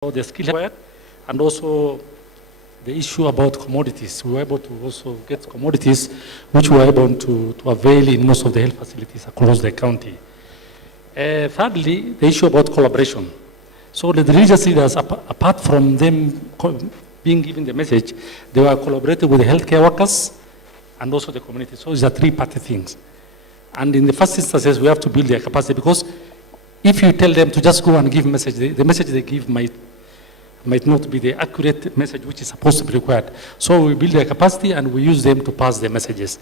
the skill work, and also the issue about commodities. We were able to also get commodities which we were able to avail in most of the health facilities across the county. Thirdly, the issue about collaboration. So the religious leaders, apart from them being given the message, they were collaborating with the healthcare workers and also the community. So it's a three-party things. And in the first instances, we have to build their capacity, because if you tell them to just go and give message, the message they give might not be the accurate message which is supposed to be required. So we build their capacity and we use them to pass the messages.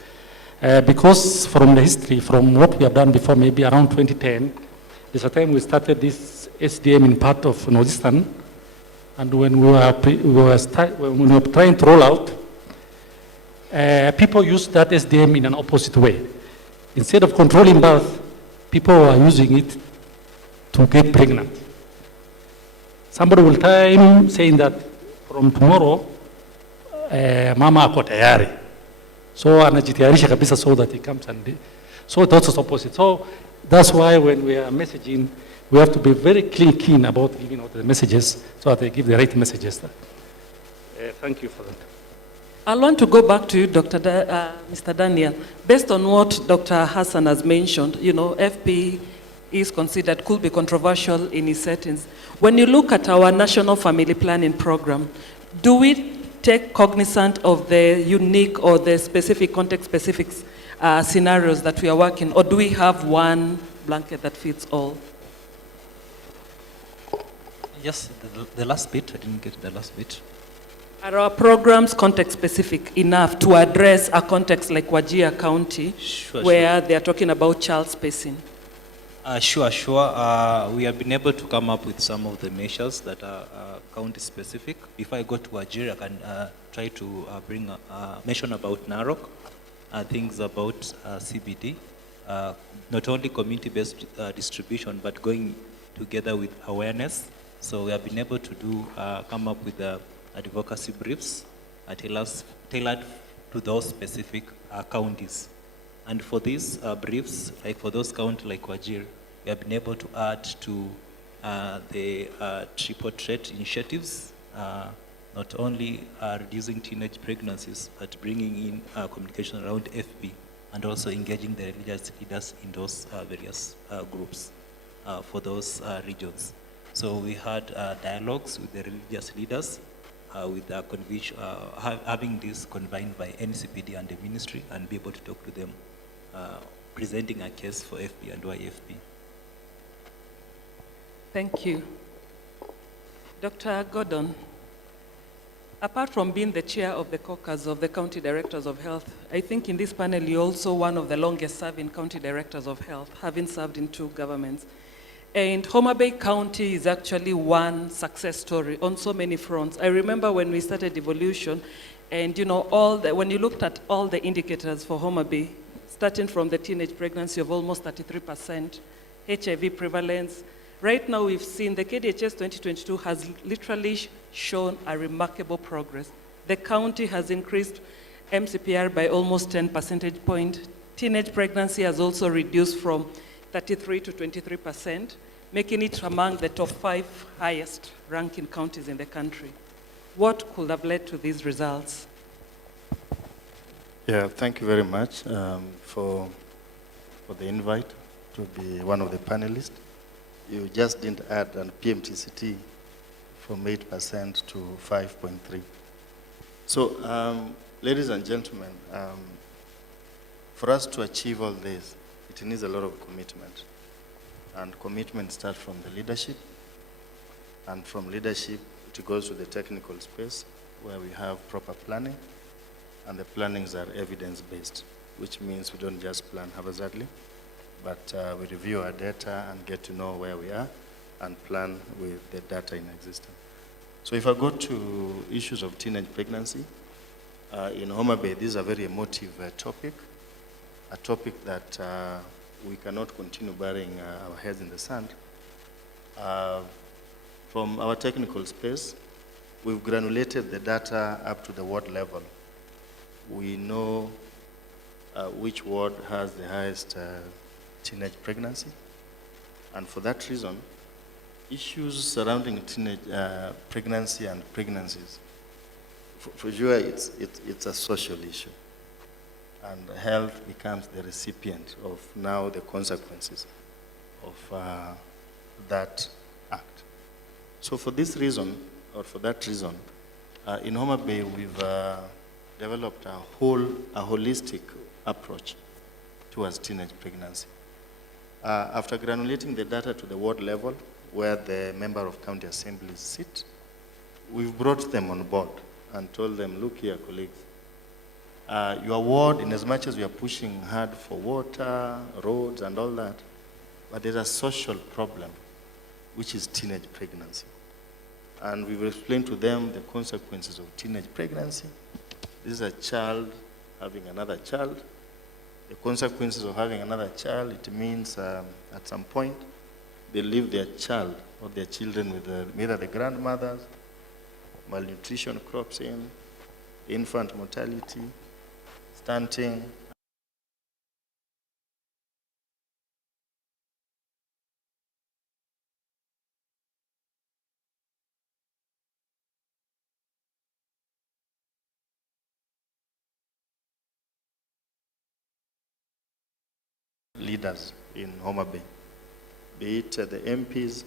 Because from the history, from what we have done before, maybe around 2010, there's a time we started this SDM in part of Northeastern, and when we were trying to roll out, people used that SDM in an opposite way. Instead of controlling birth, people are using it to get pregnant. Somebody will time saying that from tomorrow, mama ako tayari. So anajitayarisha kabisa so that he comes and so it's also opposite. So that's why when we are messaging, we have to be very keen about giving out the messages so that they give the right messages. Thank you for that. I want to go back to you, Mr. Daniel. Based on what Dr. Hassan has mentioned, FP is considered, could be controversial in its settings. When you look at our national family planning program, do we take cognizant of the unique or the specific context-specific scenarios that we are working, or do we have one blanket that fits all? Yes, the last bit, I didn't get the last bit. Are our programs context-specific enough to address a context like Wajir County, where they are talking about child spacing? Sure. We have been able to come up with some of the measures that are county-specific. Before I go to Wajir, I can try to mention about Narok, things about CBD, not only community-based distribution, but going together with awareness. So we have been able to come up with advocacy briefs tailored to those specific counties. And for these briefs, like for those counties like Wajir, we have been able to add to the triple threat initiatives, not only reducing teenage pregnancies, but bringing in communication around FB and also engaging the religious leaders in those various groups for those regions. So we had dialogues with the religious leaders, with having this combined by NCPD and the ministry, and be able to talk to them, presenting a case for FP and YFP. Thank you. Dr. Gordon, apart from being the chair of the caucus of the County Directors of Health, I think in this panel you're also one of the longest serving County Directors of Health, having served in 2 governments. And Homa Bay County is actually one success story on so many fronts. I remember when we started Evolution, and when you looked at all the indicators for Homa Bay, starting from the teenage pregnancy of almost 33%, HIV prevalence. Right now we've seen the KDHS 2022 has literally shown a remarkable progress. The county has increased MCPR by almost 10 percentage points. Teenage pregnancy has also reduced from 33 to 23%, making it among the top 5 highest ranking counties in the country. What could have led to these results? Yeah, thank you very much for the invite to be one of the panelists. You just didn't add an PMTCT from 8% to 5.3. So, ladies and gentlemen, for us to achieve all this, it needs a lot of commitment. And commitment starts from the leadership. And from leadership, it goes to the technical space where we have proper planning. And the plannings are evidence-based, which means we don't just plan haphazardly, but we review our data and get to know where we are and plan with the data in existence. So if I go to issues of teenage pregnancy, in Homa Bay, this is a very emotive topic, a topic that we cannot continue burying our heads in the sand. From our technical space, we've granulated the data up to the ward level. We know which ward has the highest teenage pregnancy. And for that reason, issues surrounding teenage pregnancy and pregnancies, for sure it's a social issue. And health becomes the recipient of now the consequences of that act. So for this reason, or for that reason, in Homa Bay, we've developed a holistic approach towards teenage pregnancy. After granulating the data to the ward level, where the member of county assemblies sit, we've brought them on board and told them, look here, colleagues, your ward, in as much as we are pushing hard for water, roads, and all that, but there's a social problem, which is teenage pregnancy. And we've explained to them the consequences of teenage pregnancy. This is a child having another child. The consequences of having another child, it means at some point, they leave their child or their children with either the grandmothers, malnutrition crops in, infant mortality, stunting. Leaders in Homa Bay, be it the MPs,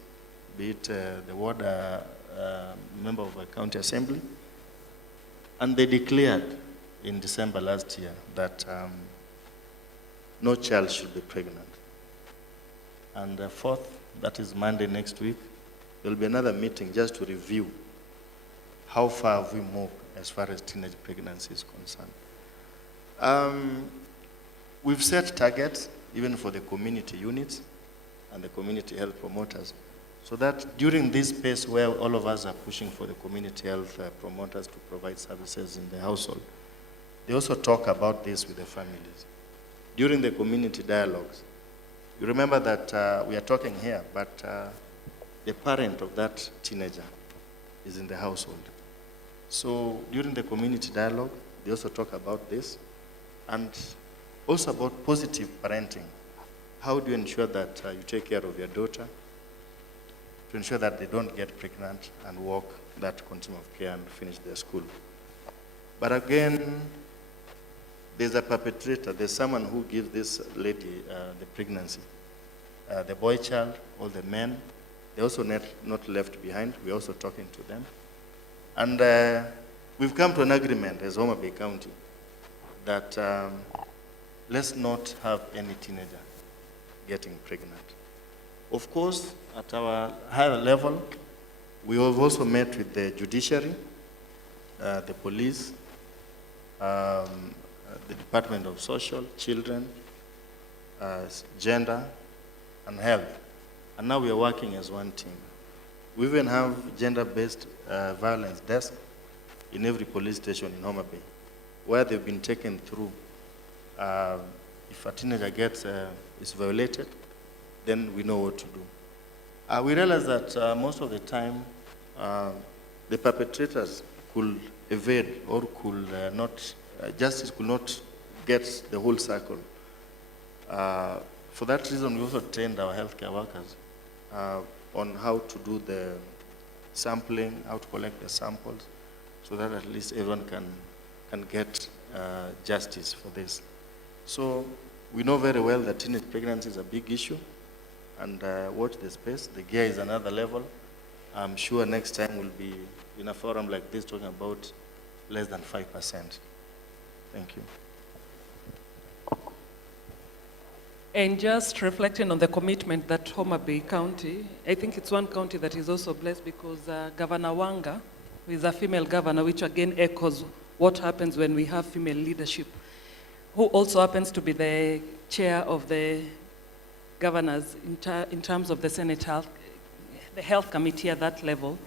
be it the ward member of a county assembly, and they declared in December last year that no child should be pregnant. And fourth, that is Monday next week, there will be another meeting just to review how far have we moved as far as teenage pregnancy is concerned. We've set targets even for the community units and the community health promoters, so that during this phase where all of us are pushing for the community health promoters to provide services in the household, they also talk about this with the families. During the community dialogues, you remember that we are talking here, but the parent of that teenager is in the household. So during the community dialogue, they also talk about this, and also about positive parenting. How do you ensure that you take care of your daughter to ensure that they don't get pregnant and walk that continuum of care and finish their school? But again, there's a perpetrator. There's someone who gives this lady the pregnancy. The boy child, all the men, they're also not left behind. We're also talking to them. And we've come to an agreement as Homa Bay County that let's not have any teenager getting pregnant. Of course, at our higher level, we have also met with the judiciary, the police, the Department of Social, Children, Gender, and Health. And now we are working as one team. We even have gender-based violence desk in every police station in Homa Bay, where they've been taken through. If a teenager is violated, then we know what to do. We realize that most of the time, the perpetrators could evade or could justice could not get the whole cycle. For that reason, we also trained our healthcare workers on how to do the sampling, how to collect the samples, so that at least everyone can get justice for this. So we know very well that teenage pregnancy is a big issue, and watch the space. The gear is another level. I'm sure next time we'll be in a forum like this talking about less than 5%. Thank you. And just reflecting on the commitment that Homa Bay County, I think it's one county that is also blessed because Governor Wanga, who is a female governor, which again echoes what happens when we have female leadership, who also happens to be the chair of the governors in terms of the Senate Health, the Health Committee at that level.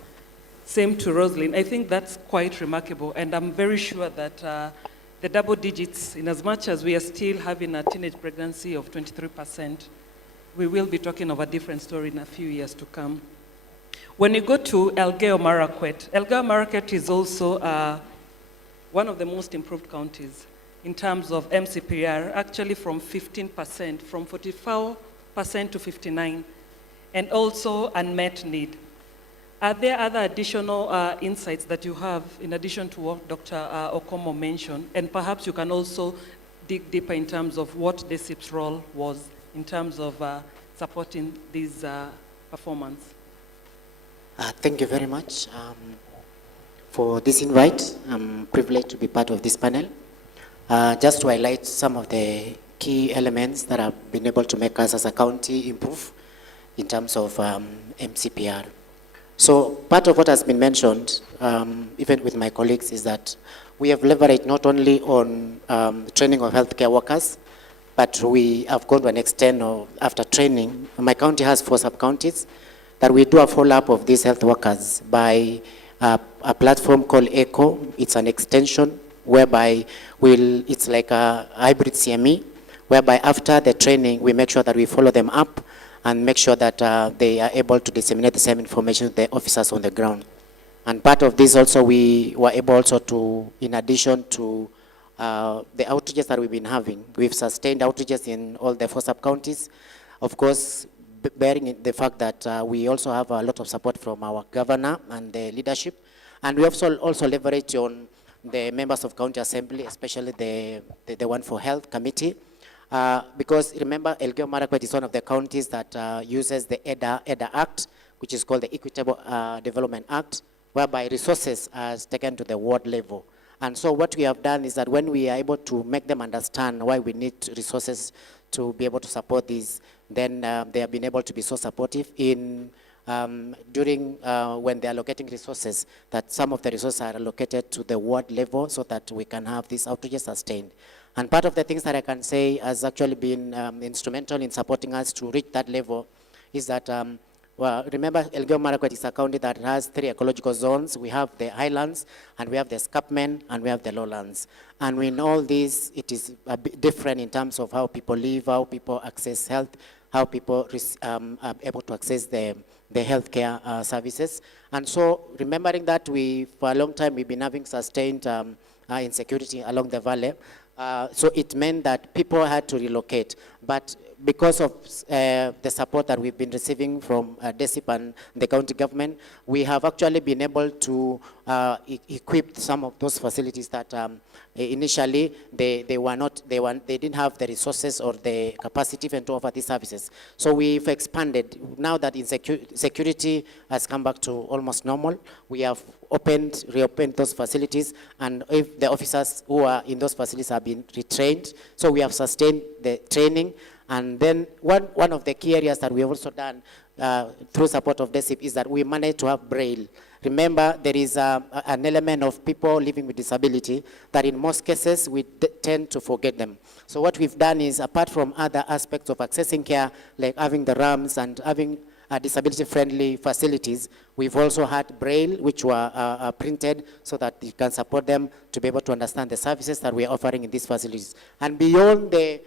Same to Roslyn. I think that's quite remarkable, and I'm very sure that the double digits, in as much as we are still having a teenage pregnancy of 23%, we will be talking of a different story in a few years to come. When you go to Elgeyo Marakwet is also one of the most improved counties in terms of MCPR, actually from 15%, from 44% to 59%. and also unmet need. Are there other additional insights that you have in addition to what Dr. Okomo mentioned? And perhaps you can also dig deeper in terms of what Desip's role was in terms of supporting this performance. Thank you very much for this invite. I'm privileged to be part of this panel. Just to highlight some of the key elements that have been able to make us as a county improve in terms of MCPR. So part of what has been mentioned, even with my colleagues, is that we have leveraged not only on training of healthcare workers, but we have gone to an extent of, after training, my county has 4 sub-counties, that we do a follow-up of these health workers by a platform called ECHO. It's an extension whereby it's like a hybrid CME, whereby after the training, we make sure that we follow them up and make sure that they are able to disseminate the same information to the officers on the ground. And part of this also, we were able also to, in addition to the outreaches that we've been having, we've sustained outreaches in all the 4 sub-counties. Of course, bearing in the fact that we also have a lot of support from our governor and the leadership. And we also leverage on the members of county assembly, especially the one for health committee. Because remember, Elgeyo Marakwet is one of the counties that uses the EDA Act, which is called the Equitable Development Act, whereby resources are taken to the ward level. And so what we have done is that when we are able to make them understand why we need resources to be able to support these, then they have been able to be so supportive in during when they are allocating resources, that some of the resources are allocated to the ward level so that we can have these outreaches sustained. And part of the things that I can say has actually been instrumental in supporting us to reach that level is that, well, remember, Elgeyo Marakwet is a county that has 3 ecological zones. We have the highlands, and we have the escarpment, and we have the lowlands. And in all these, it is a bit different in terms of how people live, how people access health, how people are able to access the healthcare services. And so, remembering that for a long time, we've been having sustained insecurity along the valley. So it meant that people had to relocate. But because of the support that we've been receiving from Desip and the county government, we have actually been able to equip some of those facilities that initially they didn't have the resources or the capacity even to offer these services. So we've expanded. Now that security has come back to almost normal, we have reopened those facilities, and if the officers who are in those facilities have been retrained, so we have sustained the training. And then one of the key areas that we have also done through support of Desip is that we managed to have Braille. Remember, there is an element of people living with disability that in most cases we tend to forget them. So what we've done is, apart from other aspects of accessing care, like having the ramps and having disability-friendly facilities, we've also had Braille, which were printed so that you can support them to be able to understand the services that we are offering in these facilities. And beyond the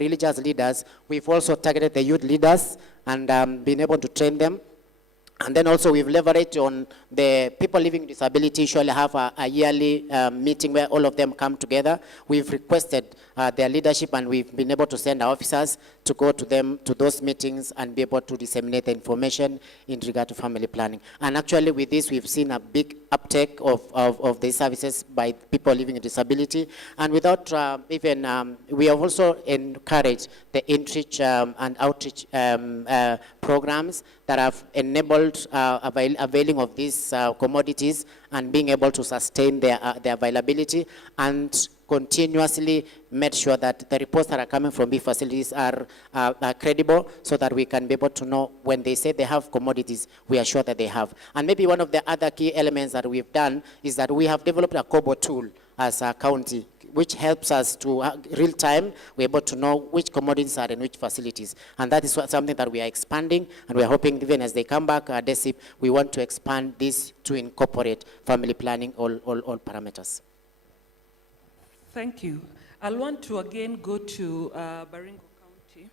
religious leaders, we've also targeted the youth leaders and been able to train them. And then also we've leveraged on the people living with disability usually have a yearly meeting where all of them come together. We've requested their leadership, and we've been able to send our officers to go to them, to those meetings, and be able to disseminate the information in regard to family planning. And actually with this, we've seen a big uptake of these services by people living with disability. And without we have also encouraged the in-reach and outreach programs that have enabled availing of these commodities and being able to sustain their availability, and continuously made sure that the reports that are coming from these facilities are credible, so that we can be able to know when they say they have commodities, we are sure that they have. And maybe one of the other key elements that we've done is that we have developed a COBO tool as a county, which helps us to real time, we're able to know which commodities are in which facilities. And that is something that we are expanding, and we're hoping even as they come back at Desip, we want to expand this to incorporate family planning, all parameters. Thank you. I'll want to again go to Baringo County.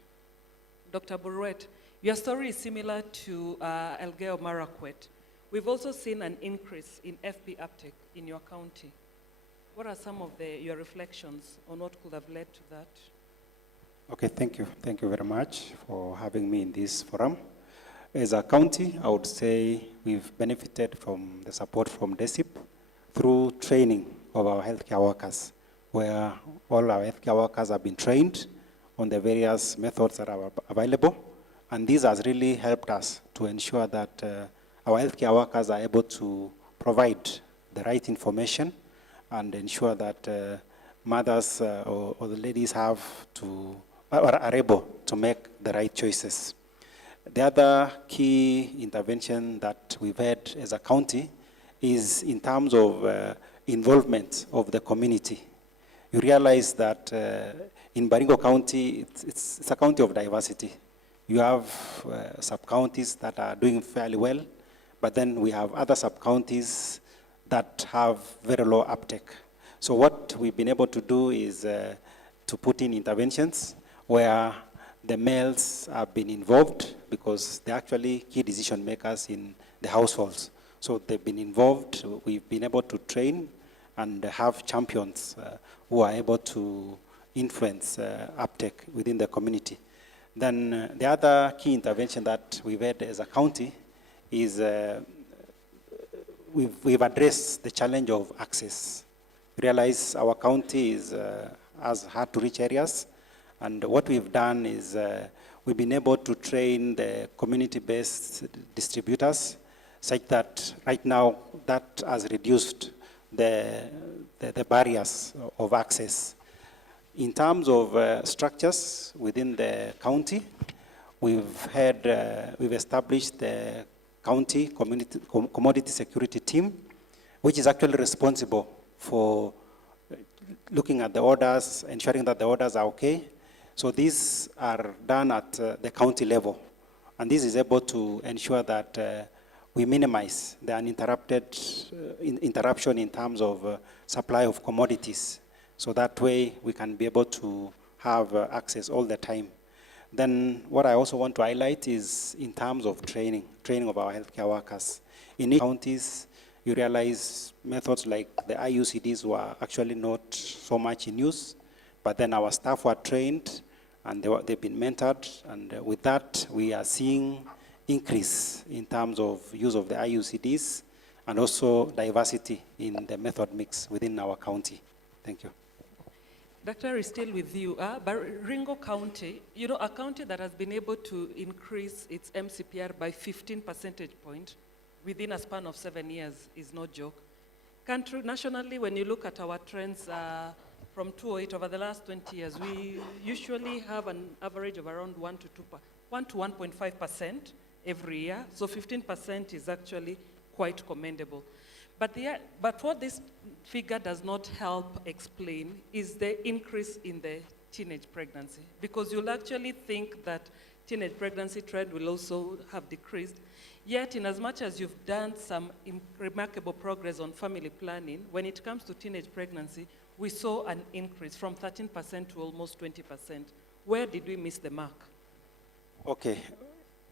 Dr. Boruet, your story is similar to Elgeyo Marakwet. We've also seen an increase in FP uptake in your county. What are some of your reflections on what could have led to that? Okay, thank you. Thank you very much for having me in this forum. As a county, I would say we've benefited from the support from Desip through training of our healthcare workers, where all our healthcare workers have been trained on the various methods that are available. And this has really helped us to ensure that our healthcare workers are able to provide the right information and ensure that mothers or the ladies have to, are able to make the right choices. The other key intervention that we've had as a county is in terms of involvement of the community. You realize that in Baringo County, it's a county of diversity. You have sub-counties that are doing fairly well, but then we have other sub-counties that have very low uptake. So what we've been able to do is to put in interventions where the males have been involved because they're actually key decision makers in the households. So they've been involved. We've been able to train and have champions who are able to influence uptake within the community. Then the other key intervention that we've had as a county is we've addressed the challenge of access. Realize our county has hard to reach areas, and what we've done is we've been able to train the community-based distributors such that right now that has reduced the barriers of access. In terms of structures within the county, we've established the county commodity security team, which is actually responsible for looking at the orders, ensuring that the orders are okay. So these are done at the county level. And this is able to ensure that we minimize the uninterrupted interruption in terms of supply of commodities. So that way we can be able to have access all the time. Then what I also want to highlight is in terms of training of our healthcare workers. In counties, you realize methods like the IUCDs were actually not so much in use, but then our staff were trained and they've been mentored, and with that we are seeing increase in terms of use of the IUCDs and also diversity in the method mix within our county. Thank you. Dr. is still with you. Baringo County, you know, a county that has been able to increase its MCPR by 15 percentage points within a span of 7 years is no joke. Nationally, when you look at our trends from 2008 over the last 20 years, we usually have an average of around 1 to 1.5% every year. So 15% is actually quite commendable. But what this figure does not help explain is the increase in the teenage pregnancy, because you'll actually think that teenage pregnancy trend will also have decreased. Yet, in as much as you've done some remarkable progress on family planning, when it comes to teenage pregnancy, we saw an increase from 13% to almost 20%. Where did we miss the mark? Okay.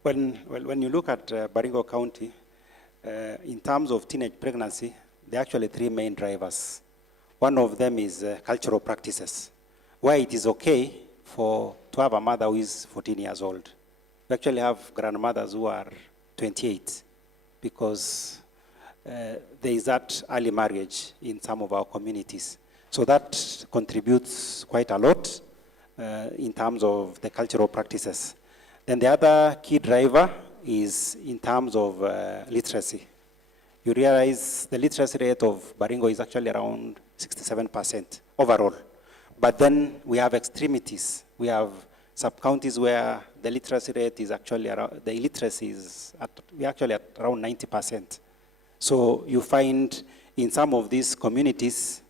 When you look at Baringo County, in terms of teenage pregnancy, there are actually three main drivers. One of them is cultural practices, where it is okay to have a mother who is 14 years old. We actually have grandmothers who are 28 because there is that early marriage in some of our communities. So that contributes quite a lot in terms of the cultural practices. Then the other key driver is in terms of literacy. You realize the literacy rate of Baringo is actually around 67% overall. But then we have extremities. We have sub-counties where the literacy rate is actually around, the illiteracy is we're actually at around 90%. So you find in some of these communities,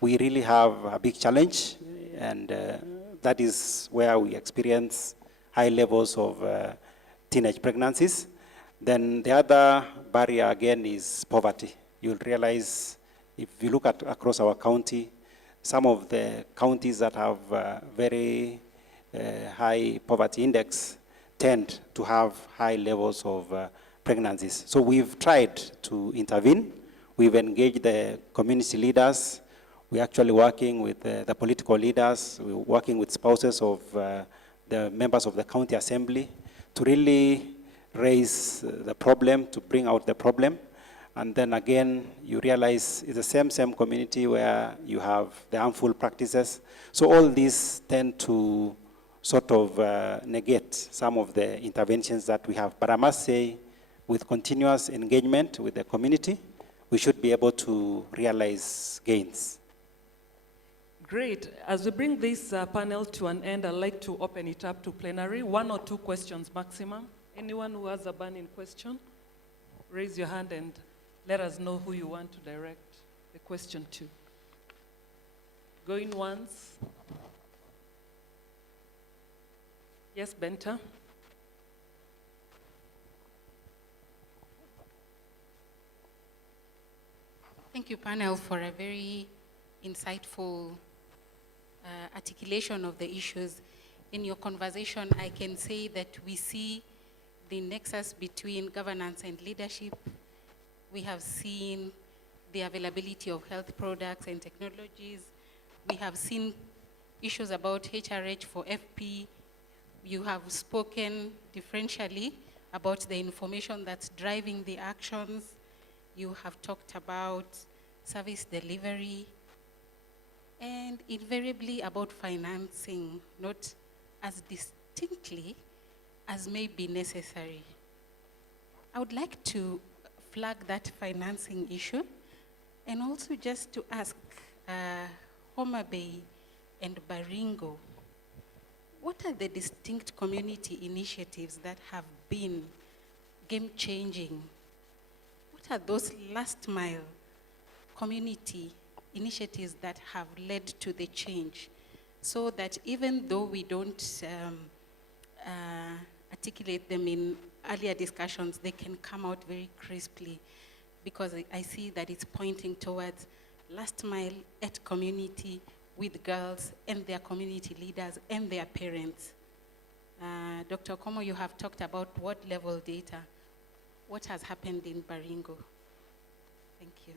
we really have a big challenge, and that is where we experience high levels of teenage pregnancies. Then the other barrier again is poverty. You'll realize if you look at across our county, some of the counties that have very high poverty index tend to have high levels of pregnancies. So we've tried to intervene. We've engaged the community leaders. We're actually working with the political leaders, we're working with spouses of the members of the county assembly to really raise the problem, to bring out the problem. And then again, you realize it's the same community where you have the harmful practices. So all these tend to sort of negate some of the interventions that we have. But I must say, with continuous engagement with the community, we should be able to realize gains. Great. As we bring this panel to an end, I'd like to open it up to plenary. 1 or 2 questions maximum. Anyone who has a burning question, raise your hand and let us know who you want to direct the question to. Going once. Yes, Benta. Thank you, panel, for a very insightful articulation of the issues. In your conversation, I can say that we see the nexus between governance and leadership. We have seen the availability of health products and technologies. We have seen issues about HRH for FP. You have spoken differentially about the information that's driving the actions. You have talked about service delivery and invariably about financing, not as distinctly as may be necessary. I would like to flag that financing issue and also just to ask Homa Bay and Baringo, what are the distinct community initiatives that have been game-changing? What are those last-mile community initiatives that have led to the change, so that even though we don't articulate them in earlier discussions, they can come out very crisply, because I see that it's pointing towards last mile at community with girls and their community leaders and their parents. Dr. Komo, you have talked about what level data. What has happened in Baringo? Thank you.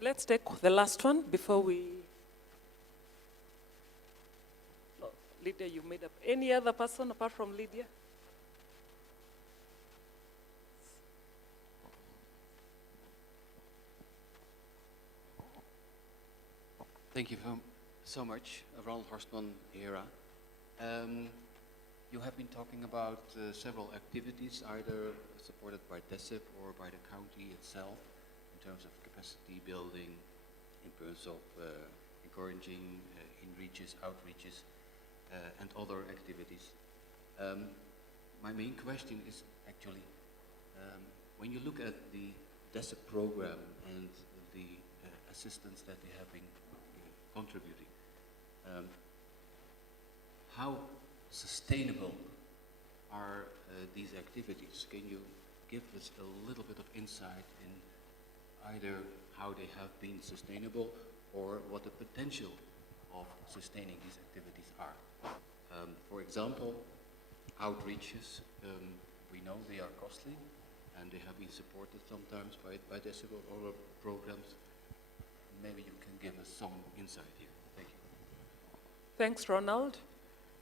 Let's take the last one before we... No, Lydia, you made up. Any other person apart from Lydia? Thank you so much, Ronald Horstman here. You have been talking about several activities, either supported by Desip or by the county itself, in terms of capacity building, in terms of encouraging in-reaches, outreaches, and other activities. My main question is actually, when you look at the Desip program and the assistance that they have been contributing, how sustainable are these activities? Can you give us a little bit of insight in either how they have been sustainable or what the potential of sustaining these activities are? For example, outreaches, we know they are costly and they have been supported sometimes by Desip or other programs. Maybe you can give us some insight here. Thank you. Thanks, Ronald.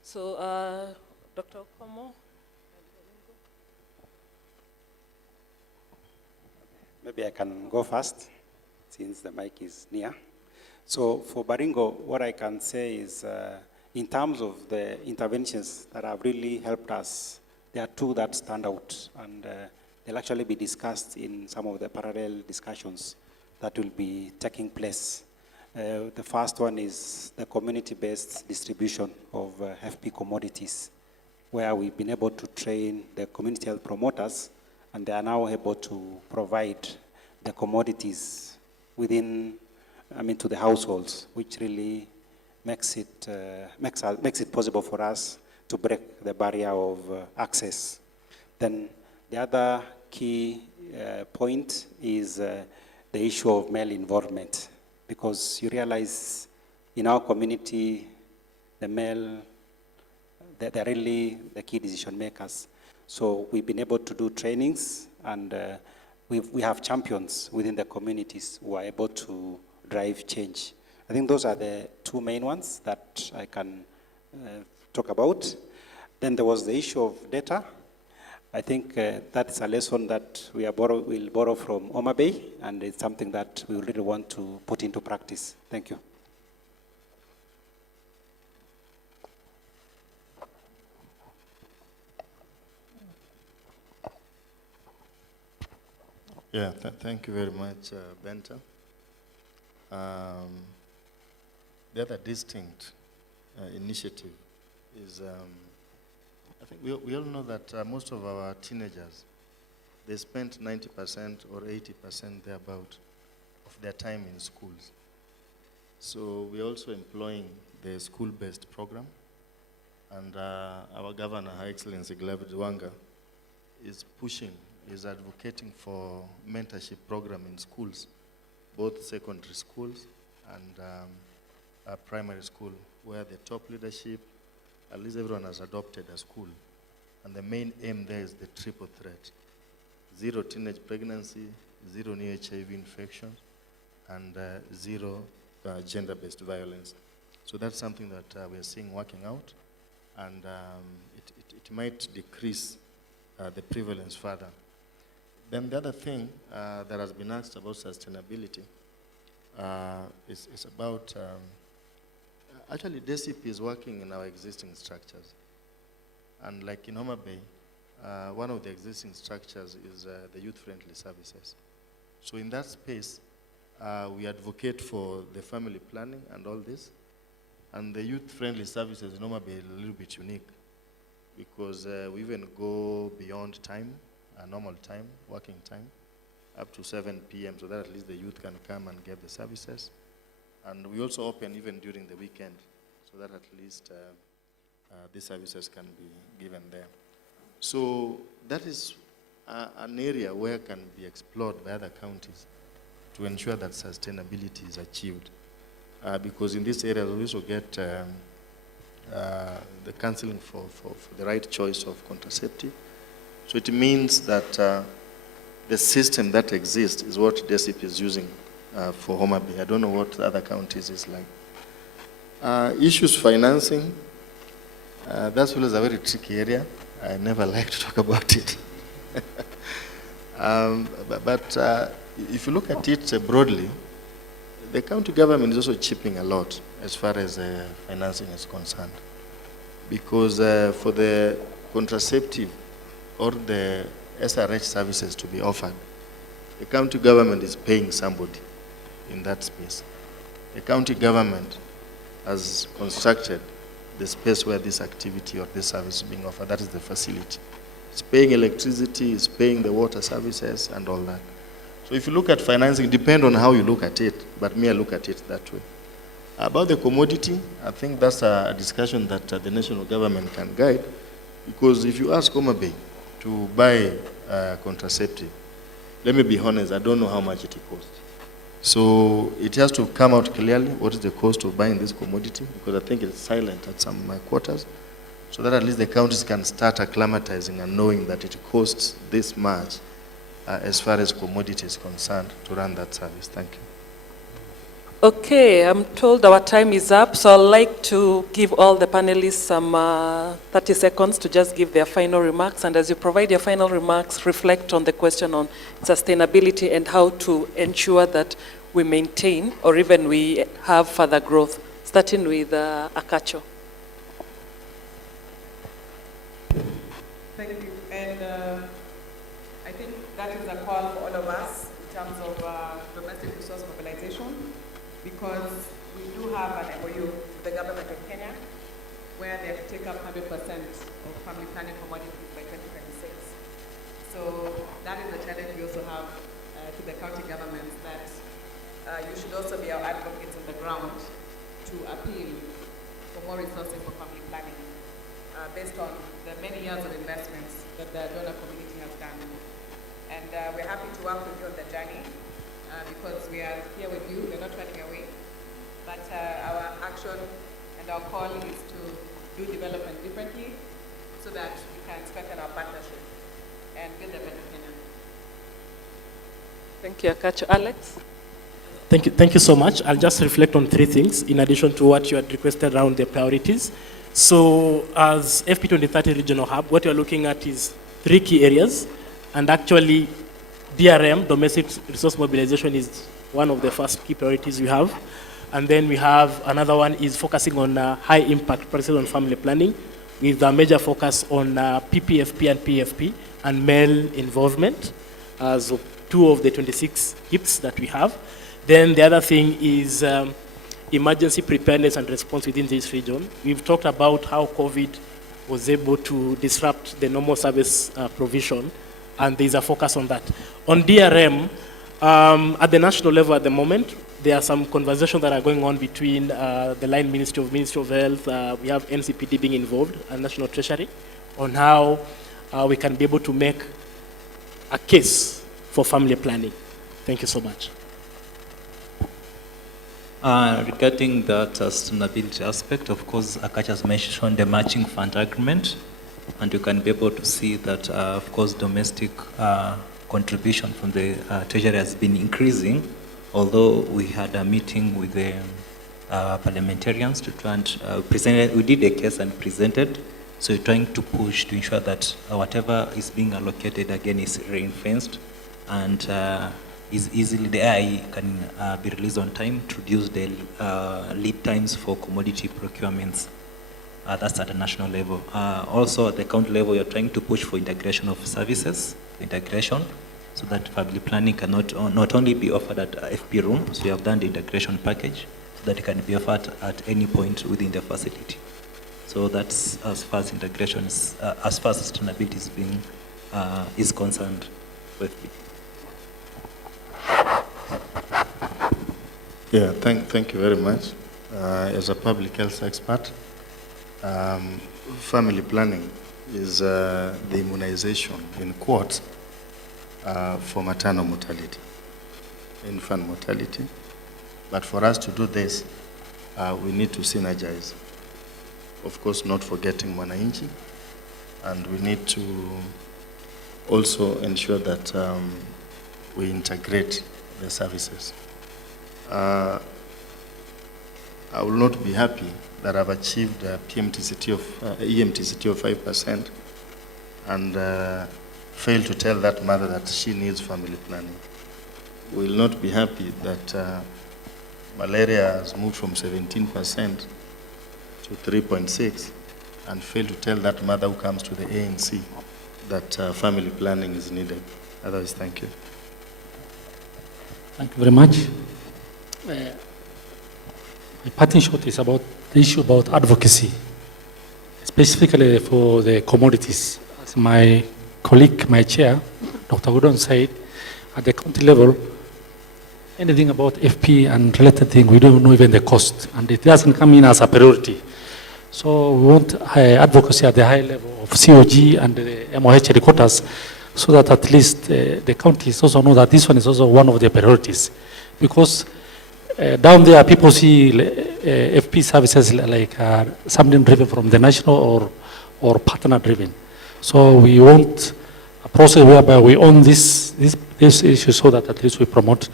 So, Dr. Komo. Maybe I can go first, since the mic is near. So for Baringo, what I can say is, in terms of the interventions that have really helped us, there are 2 that stand out, and they'll actually be discussed in some of the parallel discussions that will be taking place. The first one is the community-based distribution of FP commodities, where we've been able to train the community health promoters, and they are now able to provide the commodities within, to the households, which really makes it possible for us to break the barrier of access. Then the other key point is the issue of male involvement, because you realize in our community, the male, they're really the key decision makers. So we've been able to do trainings, and we have champions within the communities who are able to drive change. I think those are the two main ones that I can talk about. Then there was the issue of data. I think that's a lesson that we'll borrow from Oma Bay, and it's something that we really want to put into practice. Thank you. Yeah, thank you very much, Benta. The other distinct initiative is, I think we all know that most of our teenagers, they spend 90% or 80% thereabout of their time in schools. So we're also employing the school-based program, and our governor, Her Excellency Glavid Wanga, is advocating for mentorship program in schools, both secondary schools and primary school, where the top leadership, at least everyone has adopted a school. And the main aim there is the triple threat: 0 teenage pregnancy, 0 new HIV infections, and 0 gender-based violence. So that's something that we are seeing working out, and it might decrease the prevalence further. Then the other thing that has been asked about sustainability is about, actually Desip is working in our existing structures. And like in Homa Bay, one of the existing structures is the youth-friendly services. So in that space, we advocate for the family planning and all this. And the youth-friendly services in Homa Bay is a little bit unique, because we even go beyond time, normal time, working time, up to 7 p.m. so that at least the youth can come and get the services. And we also open even during the weekend, so that at least these services can be given there. So that is an area where can be explored by other counties to ensure that sustainability is achieved. Because in this area, we also get the counseling for the right choice of contraceptive. So it means that the system that exists is what Desip is using for Homa Bay. I don't know what other counties is like. Issues financing, that's always a very tricky area. I never like to talk about it. But if you look at it broadly, the county government is also chipping a lot as far as financing is concerned. Because for the contraceptive or the SRH services to be offered, the county government is paying somebody in that space. The county government has constructed the space where this activity or this service is being offered. That is the facility. It's paying electricity, it's paying the water services and all that. So if you look at financing, depend on how you look at it, but me, I look at it that way. About the commodity, I think that's a discussion that the national government can guide, because if you ask Homa Bay to buy contraceptive, let me be honest, I don't know how much it costs. So it has to come out clearly what is the cost of buying this commodity, because I think it's silent at some quarters, so that at least the counties can start acclimatizing and knowing that it costs this much as far as commodity is concerned to run that service. Thank you. Okay, I'm told our time is up, so I'd like to give all the panelists some 30 seconds to just give their final remarks. And as you provide your final remarks, reflect on the question on sustainability and how to ensure that we maintain or even we have further growth, starting with Akacho. Thank you. And I think that is a call for all of us in terms of domestic resource mobilization, because we do have an MOU with the government of Kenya where they have to take up 100% of family planning commodities by 2026. So that is the challenge we also have to the county governments, that you should also be our advocates on the ground to appeal for more resources for family planning based on the many years of investments that the donor community has done. And we're happy to work with you on the journey because we are here with you, we're not running away. But our action and our call is to do development differently so that we can strengthen our partnership and build a better Kenya. Thank you, Akacho. Alex? Thank you so much. I'll just reflect on three things in addition to what you had requested around the priorities. So as FP 2030 Regional Hub, what you're looking at is three key areas, and actually DRM, domestic resource mobilization, is one of the first key priorities we have. And then we have another one is focusing on high impact practices on family planning, with a major focus on PPFP and PFP and male involvement as two of the 26 HIPs that we have. Then the other thing is emergency preparedness and response within this region. We've talked about how COVID was able to disrupt the normal service provision, and there's a focus on that. On DRM, at the national level at the moment, there are some conversations that are going on between the line Ministry of Health, we have NCPD being involved, and National Treasury, on how we can be able to make a case for family planning. Thank you so much. Regarding that sustainability aspect, of course, Akacha has mentioned the matching fund agreement, and you can be able to see that, of course, domestic contribution from the Treasury has been increasing, although we had a meeting with the parliamentarians to try and present. We did a case and presented, so we're trying to push to ensure that whatever is being allocated again is ring-fenced, and is easily, the AI can be released on time to reduce the lead times for commodity procurements. That's at a national level. Also at the county level, you're trying to push for integration of services, so that family planning can not only be offered at FP room, so we have done the integration package, so that it can be offered at any point within the facility. So that's as far as integration is, as far as sustainability is concerned for FP. Yeah, thank you very much. As a public health expert, family planning is the immunization, in quotes, for maternal mortality, infant mortality. But for us to do this, we need to synergize. Of course, not forgetting Mwananchi, and we need to also ensure that we integrate the services. I will not be happy that I've achieved a EMTCT of 5% and fail to tell that mother that she needs family planning. We will not be happy that malaria has moved from 17% to 3.6 and fail to tell that mother who comes to the ANC that family planning is needed. Otherwise, thank you. Thank you very much. My parting shot is about the issue about advocacy, specifically for the commodities. As my colleague, my chair, Dr. Gordon said, at the county level, anything about FP and related thing, we don't know even the cost, and it doesn't come in as a priority. So we want advocacy at the high level of COG and the MOH headquarters, so that at least the counties also know that this one is also one of their priorities. Because down there, people see FP services like something driven from the national or partner driven. So we want a process whereby we own this issue, so that at least we promote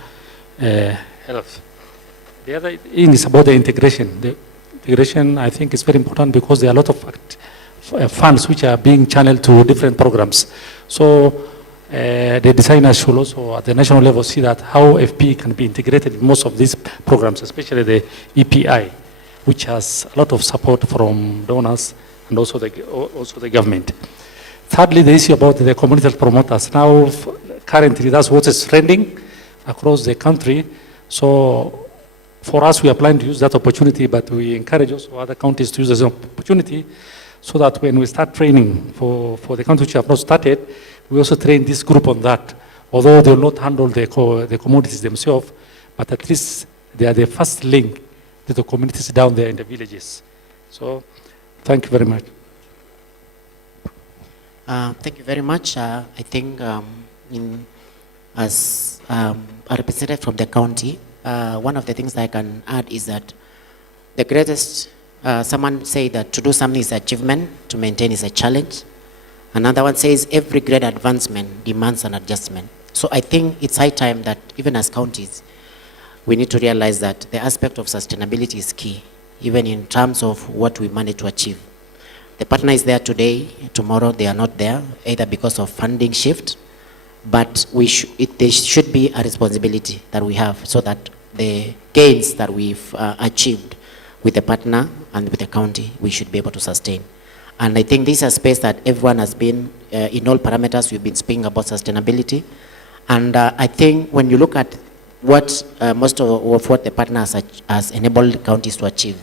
health. The other thing is about the integration. The integration, I think, is very important because there are a lot of funds which are being channeled to different programs. So the designers should also at the national level see that how FP can be integrated in most of these programs, especially the EPI, which has a lot of support from donors and also the government. Thirdly, the issue about the community health promoters. Now, currently, that's what is trending across the country. So for us, we are planning to use that opportunity, but we encourage also other counties to use this opportunity, so that when we start training for the countries which have not started, we also train this group on that. Although they will not handle the communities themselves, but at least they are the first link to the communities down there in the villages. So thank you very much. Thank you very much. I think as a representative from the county, one of the things I can add is that the greatest, someone say that to do something is achievement, to maintain is a challenge. Another one says every great advancement demands an adjustment. So I think it's high time that even as counties, we need to realize that the aspect of sustainability is key, even in terms of what we manage to achieve. The partner is there today, tomorrow they are not there, either because of funding shift, but there should be a responsibility that we have so that the gains that we've achieved with the partner and with the county, we should be able to sustain. And I think this is a space that everyone has been, in all parameters, we've been speaking about sustainability. And I think when you look at what most of what the partner has enabled counties to achieve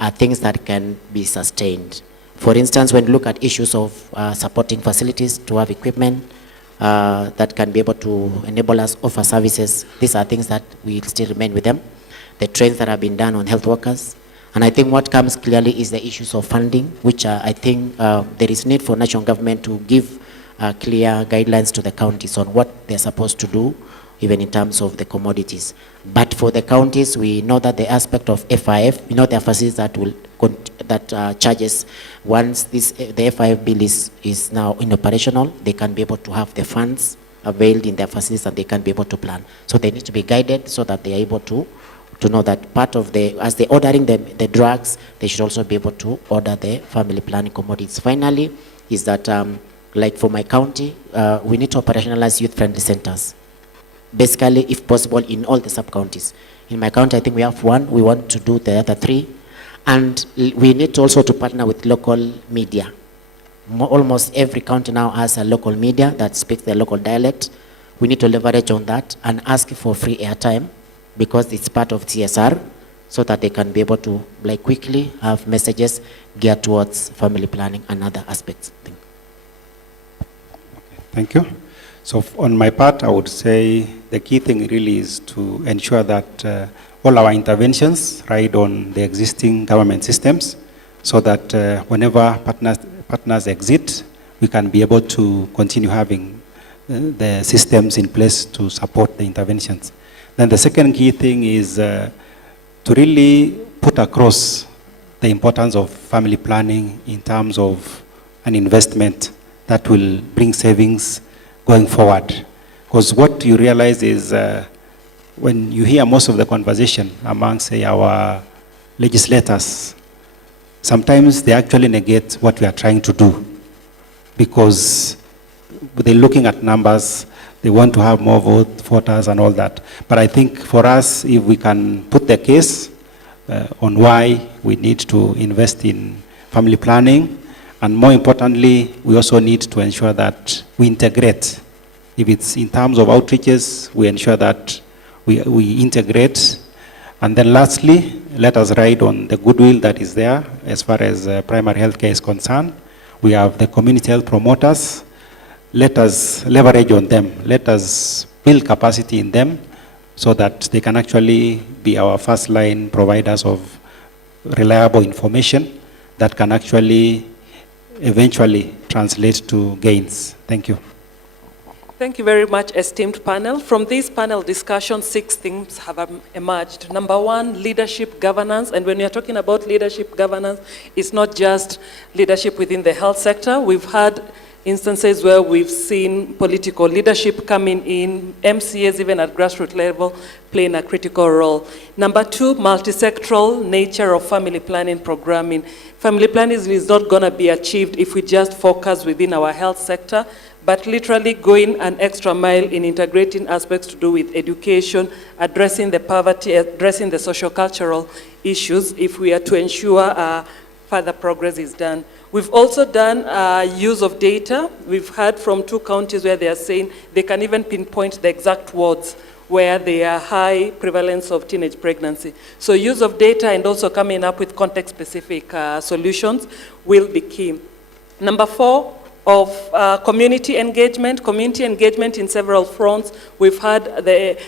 are things that can be sustained. For instance, when you look at issues of supporting facilities to have equipment that can be able to enable us offer services, these are things that will still remain with them. The trains that have been done on health workers. And I think what comes clearly is the issues of funding, which I think there is need for national government to give clear guidelines to the counties on what they're supposed to do, even in terms of the commodities. But for the counties, we know that the aspect of FIF, there are facilities that will charges once the FIF bill is now in operational, they can be able to have the funds availed in their facilities and they can be able to plan. So they need to be guided so that they are able to know that part of as they're ordering the drugs, they should also be able to order the family planning commodities. Finally, is that like for my county, we need to operationalize youth-friendly centers. Basically, if possible, in all the sub-counties. In my county, I think we have one. We want to do the other 3. And we need also to partner with local media. Almost every county now has a local media that speaks their local dialect. We need to leverage on that and ask for free airtime because it's part of CSR so that they can be able to quickly have messages geared towards family planning and other aspects. Thank you. So on my part, I would say the key thing really is to ensure that all our interventions ride on the existing government systems so that whenever partners exit, we can be able to continue having the systems in place to support the interventions. Then the second key thing is to really put across the importance of family planning in terms of an investment that will bring savings going forward. Because what you realize is when you hear most of the conversation among, say, our legislators, sometimes they actually negate what we are trying to do because they're looking at numbers, they want to have more voters and all that. But I think for us, if we can put the case on why we need to invest in family planning, and more importantly, we also need to ensure that we integrate. If it's in terms of outreaches, we ensure that we integrate. And then lastly, let us ride on the goodwill that is there as far as primary healthcare is concerned. We have the community health promoters. Let us leverage on them. Let us build capacity in them so that they can actually be our first line providers of reliable information that can actually eventually translate to gains. Thank you. Thank you very much, esteemed panel. From this panel discussion, 6 things have emerged. Number 1, leadership governance. And when we are talking about leadership governance, it's not just leadership within the health sector. We've had instances where we've seen political leadership coming in, MCAs even at grassroots level playing a critical role. Number 2, multi-sectoral nature of family planning programming. Family planning is not going to be achieved if we just focus within our health sector, but literally going an extra mile in integrating aspects to do with education, addressing the poverty, addressing the social-cultural issues if we are to ensure further progress is done. We've also done use of data. We've heard from 2 counties where they are saying they can even pinpoint the exact wards where there are high prevalence of teenage pregnancy. So use of data and also coming up with context-specific solutions will be key. Number 4, of community engagement in several fronts. We've had the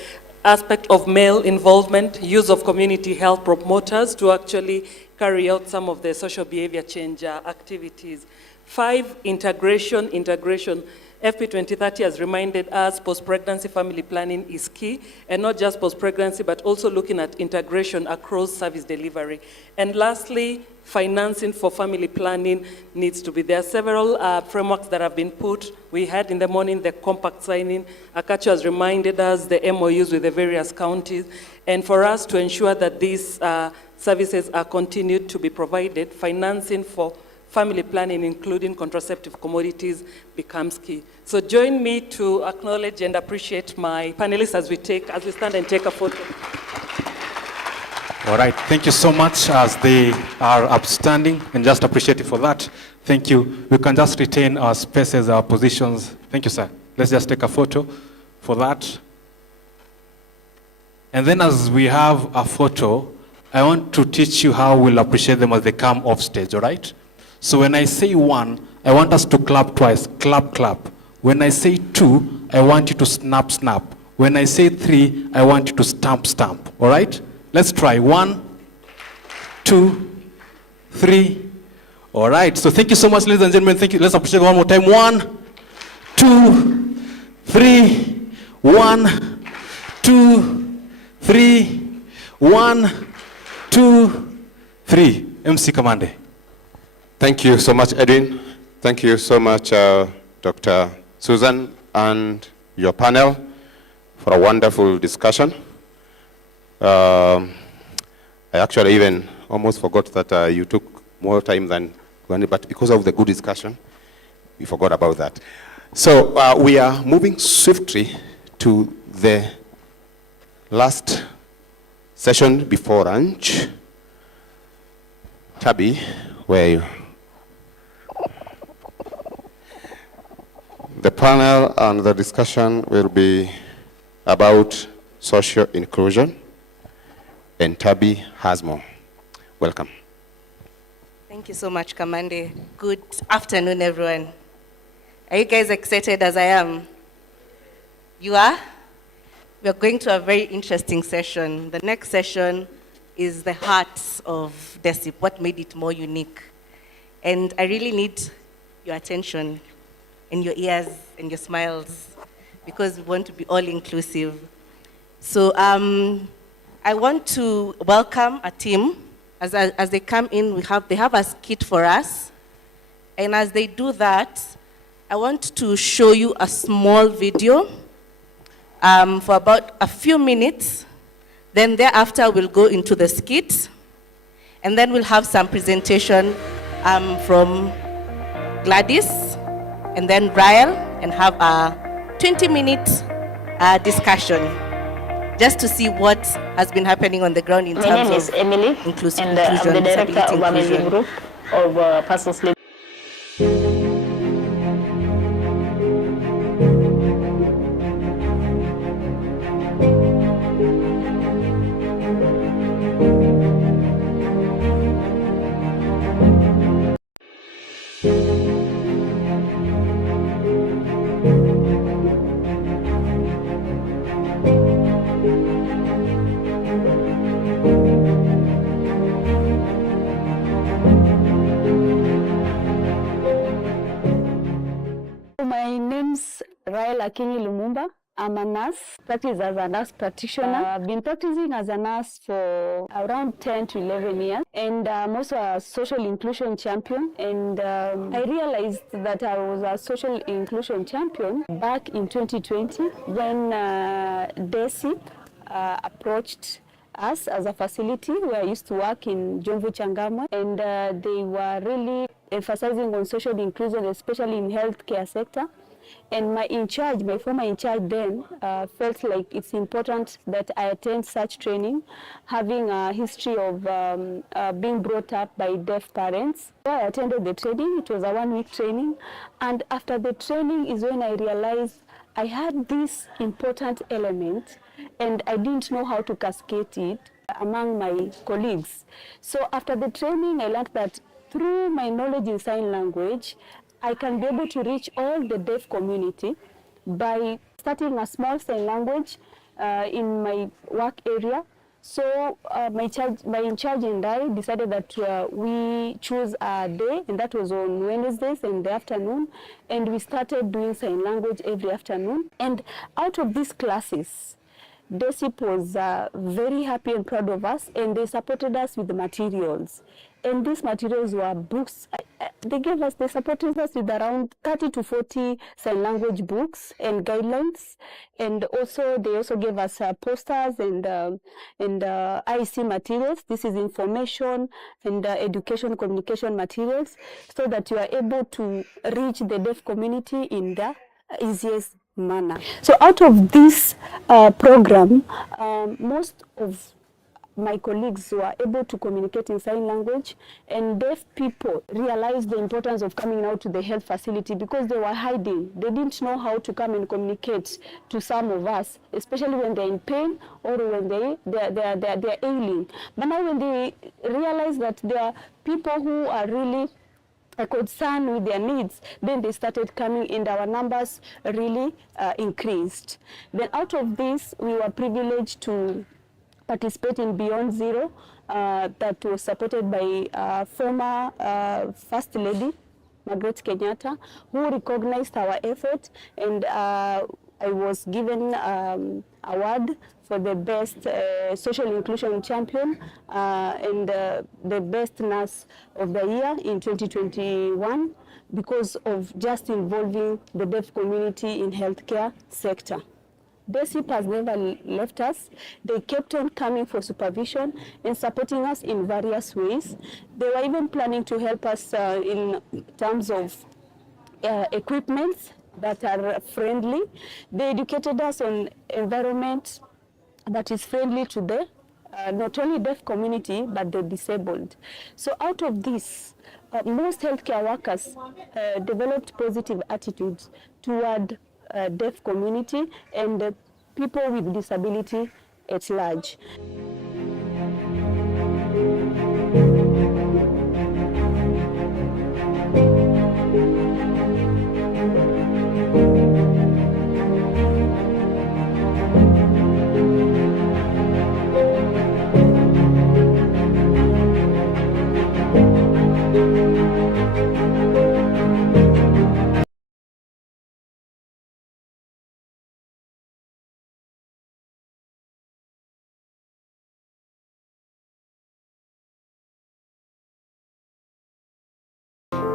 aspect of male involvement, use of community health promoters to actually carry out some of the social behavior change activities. 5, integration. FP 2030 has reminded us post-pregnancy family planning is key, and not just post-pregnancy, but also looking at integration across service delivery. And lastly, financing for family planning needs to be there. Several frameworks that have been put. We had in the morning the compact signing. Akacho has reminded us the MOUs with the various counties. And for us to ensure that these services are continued to be provided, financing for family planning, including contraceptive commodities, becomes key. So join me to acknowledge and appreciate my panelists as we stand and take a photo. All right, thank you so much, as they are upstanding, and just appreciative for that. Thank you. We can just retain our spaces, our positions. Thank you, sir. Let's just take a photo for that. And then as we have a photo, I want to teach you how we'll appreciate them as they come off stage, all right? So when I say one, I want us to clap twice, clap, clap. When I say two, I want you to snap, snap. When I say three, I want you to stamp, stamp, all right? Let's try. 1, 2, 3. All right, so thank you so much, ladies and gentlemen. Thank you. Let's appreciate it one more time. 1, 2, 3. 1, 2, 3. 1, 2, 3. MC Kamande. Thank you so much, Edwin. Thank you so much, Dr. Susan and your panel for a wonderful discussion. I actually even almost forgot that you took more time than one, but because of the good discussion, we forgot about that. So we are moving swiftly to the last session before lunch. Tabby, where are you? The panel and the discussion will be about social inclusion, and Tabby has more. Welcome. Thank you so much, Kamande. Good afternoon, everyone. Are you guys excited as I am? You are? We are going to a very interesting session. The next session is the heart of Desip, what made it more unique. And I really need your attention and your ears and your smiles, because we want to be all inclusive. So I want to welcome a team. As they come in, they have a skit for us. And as they do that, I want to show you a small video for about a few minutes. Then thereafter, we'll go into the skit. And then we'll have some presentation from Gladys and then Brian, and have a 20-minute discussion just to see what has been happening on the ground in terms of inclusion, and I'm the director of a amazing group of persons living. My name's Rael Akinyi Lumumba. I'm a nurse, practice as a nurse practitioner. I've been practicing as a nurse for around 10 to 11 years. And I'm also a social inclusion champion. And I realized that I was a social inclusion champion back in 2020 when Desip approached us as a facility where I used to work in Jomvu Changamwe, and they were really emphasizing on social inclusion, especially in healthcare sector. And my former in charge then felt like it's important that I attend such training, having a history of being brought up by deaf parents. So I attended the training. It was a 1-week training. And after the training is when I realized I had this important element and I didn't know how to cascade it among my colleagues. So after the training, I learned that through my knowledge in sign language, I can be able to reach all the deaf community by starting a small sign language in my work area So my in charge and I decided that we choose a day, and that was on Wednesdays in the afternoon, and we started doing sign language every afternoon. And out of these classes, Desip was very happy and proud of us, and they supported us with the materials. And these materials were books. They supported us with around 30 to 40 sign language books and guidelines. And also, they also gave us posters and IC materials. This is information and education communication materials, so that you are able to reach the deaf community in the easiest manner. So out of this program, most of my colleagues were able to communicate in sign language, and deaf people realized the importance of coming out to the health facility because they were hiding. They didn't know how to come and communicate to some of us, especially when they're in pain or when they're ailing. But now when they realize that there are people who are really concerned with their needs, then they started coming and our numbers really increased. Then out of this, we were privileged to participate in Beyond Zero that was supported by former First Lady, Margaret Kenyatta, who recognized our effort, and I was given award for the best social inclusion champion and the best nurse of the year in 2021 because of just involving the deaf community in healthcare sector. Desip has never left us. They kept on coming for supervision and supporting us in various ways. They were even planning to help us in terms of equipment that are friendly. They educated us on environment that is friendly to the not only deaf community but the disabled. So out of this, most healthcare workers developed positive attitudes toward deaf community and people with disability at large.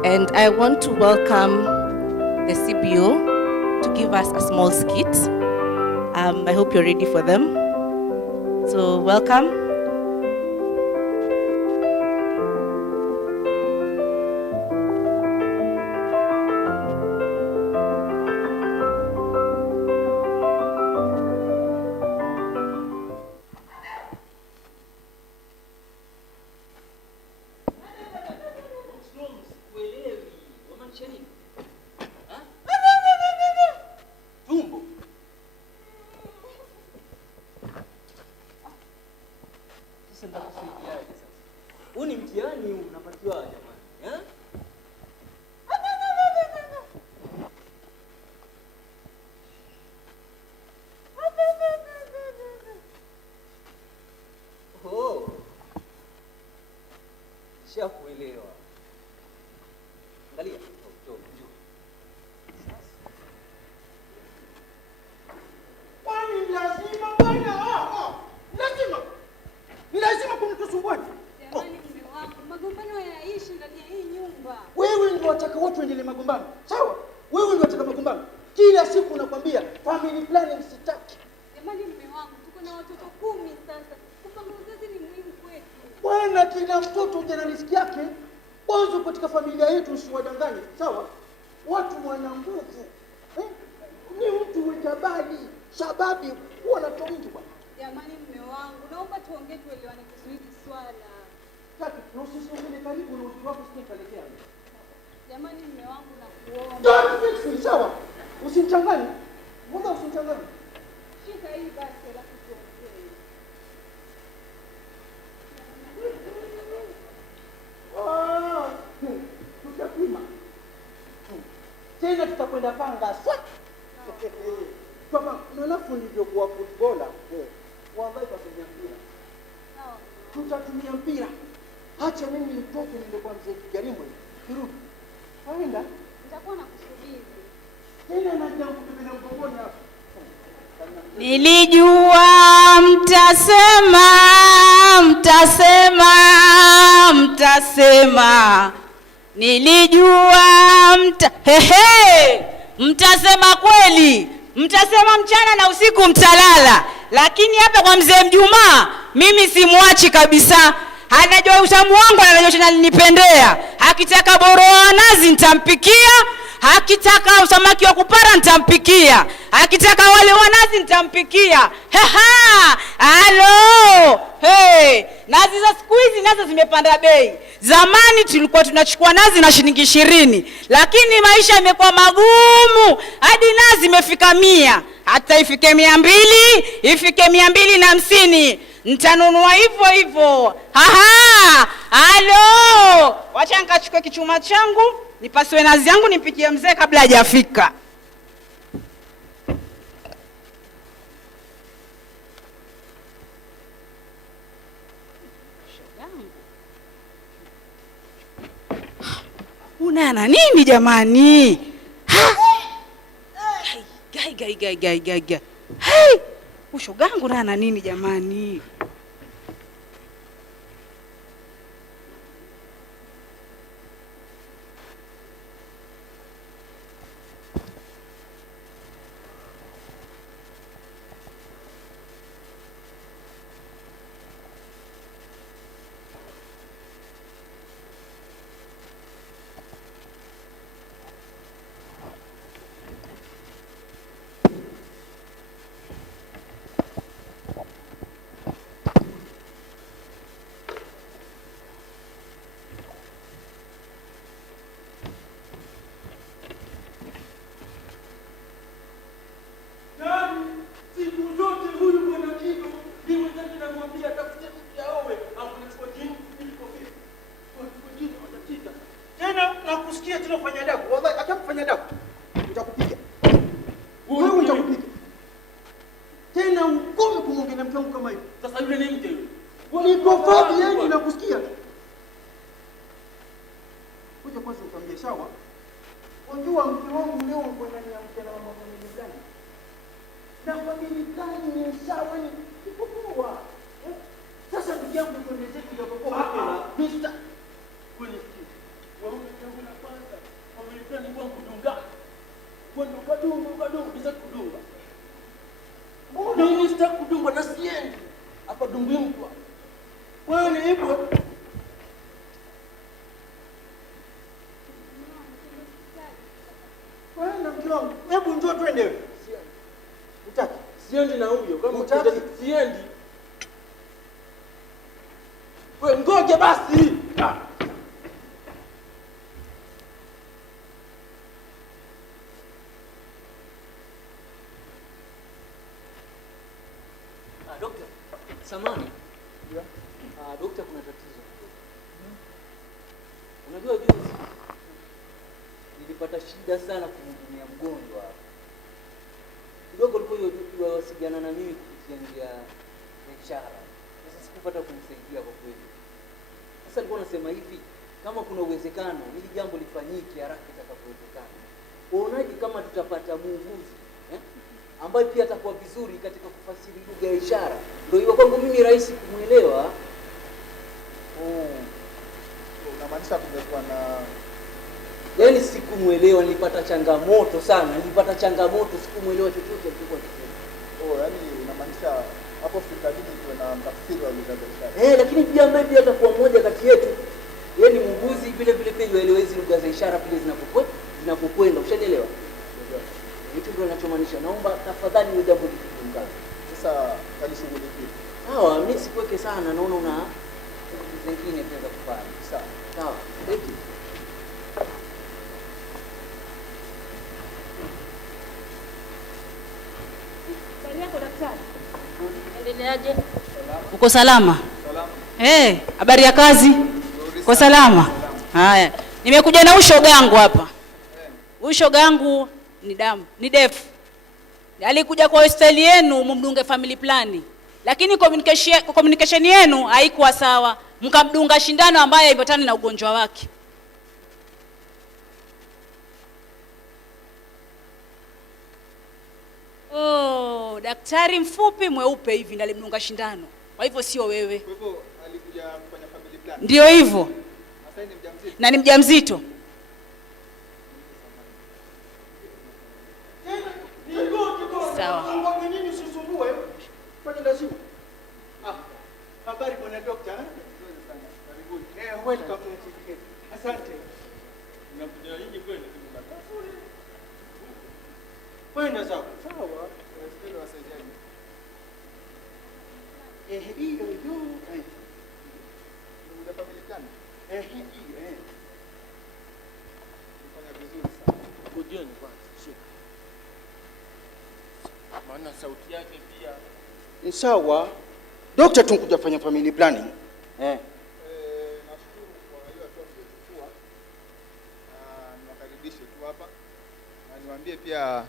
And I want to welcome the CBO to give us a small skit. I hope you're ready for them. So welcome. Huu ni mtihani unapatiwa jamani. Oh. Shakuelewa. Angalia. Kwani lazima bwana? Lazima. Ni lazima kumtusumbua. Jamani mume wangu, magombano yanaishi ndani ya hii nyumba. Wewe ndio wataka watu waendelee magombano. Sawa? Wewe ndio wataka magombano. Kila siku nakwambia family planning sitaki. Jamani mume wangu, tuko na watoto 10 sasa. Kupanga uzazi ni muhimu kwetu. Bwana, kila mtoto jana riziki yake. Kwanza katika familia yetu usiwadanganye. Sawa? Watu wana nguvu. Ni mtu wejabali, shababi, huwa na wingi bwana. Jamani mume wangu, naomba tuongee tuelewane kuhusu hili swala. Kati, usisongele karibu na uzi wako usipelekea. Jamani mume wangu nakuomba. Don't fix me, sawa? Usinichanganye. Mbona usinichanganye? Shika hii basi alafu tuongee. Tutapima. Tena tutakwenda panga. Papa, nalafu nilivyokuwa footballer, wallahi kwa mpira. Tutatumia mpira. Acha mimi nitoke niende kwa mzee Kijarimwe. Kirudi. Waenda? Nitakuwa nakusubiri. Tena naja kukubeba mgongoni hapa. Nilijua mtasema. Nilijua mtasema kweli. Mtasema mchana na usiku mtalala. Lakini hapa kwa mzee Mjuma, mimi simwachi kabisa. Anajua utamu wangu, anajua ninalipendea. Akitaka boro wa nazi nitampikia. Akitaka samaki wa kupara nitampikia. Akitaka wale wa nazi nitampikia. Halo. Nazi za siku hizi nazo zimepanda bei. Zamani tulikuwa tunachukua nazi na shilingi 20, lakini maisha yamekuwa magumu hadi nazi imefika 100. Hata ifike 200, ifike 250. Nitanunua hivyo hivyo. Halo. Wacha nikachukue kichuma changu, nipasue nazi yangu nimpikie mzee kabla hajafika. Unana nini jamani? Gai. Hey! Ushogangu nana nini jamani? Nakusikia tena kufanya adabu. Wallahi acha kufanya adabu. Nitakupiga. Wewe nitakupiga. Tena ukome kumwongelea mke wangu kama hivi. Sasa yule ni mke yule. Niko fadhi yani nakusikia. Kuja kwanza ukamwambie sawa. Unajua mke wangu leo uko ndani ya mke na mama mwenye gani? Na familia gani ni sawa ni kukua. Sasa ndugu yangu tuendeze kidogo kwa hapa. Mr. Wewe warume jambo la kwanza, familia ni kwa kudunga. Kwenda kadunga, bisa kudunga. Mimi sitaki kudunga na siendi. Hapa dungi mtu. Wewe ni hivyo. Wewe na mke wangu, hebu njoo twende. Utaki? Siendi na huyo. Kama utaki siendi. Wewe ngoje basi. Dokta, samani. Dokta, kuna tatizo. Unajua juzi nilipata shida sana kumhudumia mgonjwa. Kidogo alikuwa wasiliana na mimi kupitia njia ya ishara. Sasa sikupata kumsaidia kwa kweli. Sasa alikuwa anasema hivi, kama kuna uwezekano hili jambo lifanyike haraka itakapowezekana. Unaonaje kama tutapata muuguzi ambaye pia atakuwa vizuri katika kufasiri lugha ya ishara? Ndio hiyo kwangu mimi rahisi kumuelewa. Unamaanisha tungekuwa na yaani sikumuelewa, nilipata changamoto sana. Sikumuelewa chochote alichokuwa akisema. Yaani unamaanisha hapo hospitalini tuwe na mtafsiri wa lugha ya ishara. Lakini pia ambaye pia atakuwa mmoja kati yetu. Yeye ni muuguzi vile vile pia yuelewa hizo lugha za ishara pia zinapokwenda. Ushanielewa? Hicho ndio ninachomaanisha. Naomba tafadhali wewe jambo likifungana. Sasa alishughulikia. Sawa, mimi sikuweke sana, naona una zingine pia za kufanya. Sawa. Thank you. Habari yako daktari? Endeleaje? Uko salama? Salama. Habari ya kazi? Uko salama? Haya. Nimekuja na ushoga yangu hapa. Ushoga yangu ni defu. Alikuja kwa hosteli yenu mumdunge family plan. lakini communication yenu haikuwa sawa, mkamdunga shindano ambayo haipatani na ugonjwa wake. Oh, daktari mfupi mweupe hivi ndiye alimdunga shindano. Kwa hivyo sio wewe. Kwa hivyo alikuja kufanya family plan. Ndio hivyo. Sasa ni mjamzito. Na ni mjamzito. Sawa. Kwa nini usisumbue? Fanya lazima. Habari bwana dokta. Nzuri sana. Karibuni. Welcome. Asante. Mnakuja nyinyi kweli kimepata. Kwenda sawa. Sawa. Tunastahili wasaidiaje? Hiyo hiyo. Ndio family plan. Hiyo. Fanya vizuri sana. Kujeni kwanza. Shika. Maana sauti yake pia ni sawa. Dokta, tunkuja fanya family planning. Nashukuru kwa hiyo hatua mliochukua. Niwakaribishe tu hapa. Na niwaambie pia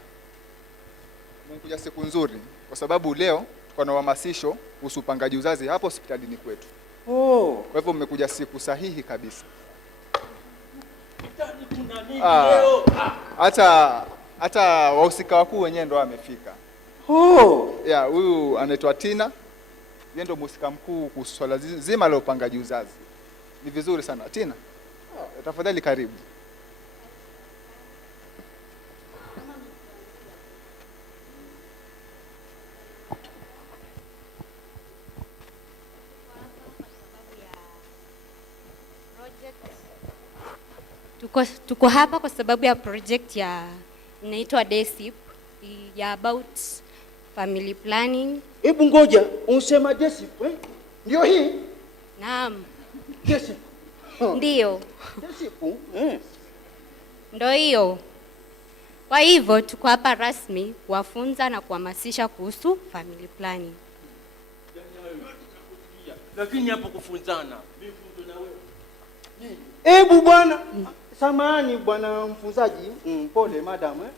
mmekuja siku nzuri kwa sababu leo tuko na uhamasisho kuhusu upangaji uzazi hapa hospitalini kwetu. Kwa hivyo mmekuja siku sahihi kabisa. Kuna nini leo? Hata wahusika wakuu wenyewe ndo wamefika. Huyu anaitwa Tina. Yeye ndo mhusika mkuu kuhusu swala zima la upangaji uzazi. Ni vizuri sana. Tina, tafadhali karibu. Tuko hapa kwa sababu ya project ya inaitwa Desip ya about family planning. Hebu ngoja, unsema Desip, ndio hii? Naam. Desip. Ndio. Desip, Ndio hiyo. Kwa hivyo tuko hapa rasmi kuwafunza na kuhamasisha kuhusu family planning. Lakini hapo kufunzana, mifunzo na wewe. Hebu bwana, samahani bwana mfunzaji, pole madam,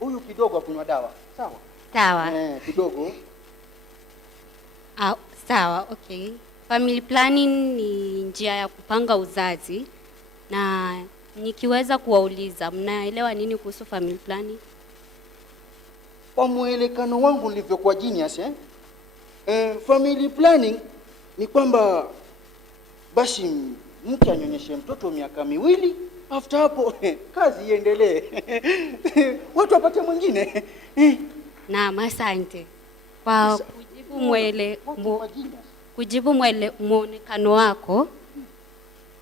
huyu kidogo akunywa dawa. Sawa? Sawa. Kidogo. Sawa, okay. Family planning ni njia ya kupanga uzazi, na nikiweza kuwauliza mnaelewa nini kuhusu family planning? Kwa mwelekano wangu nilivyokuwa genius, family planning ni kwamba basi mke anyonyeshe mtoto miaka miwili, after hapo kazi iendelee. Watu wapate mwingine. Naam, asante. Kwa kujibu muonekano wako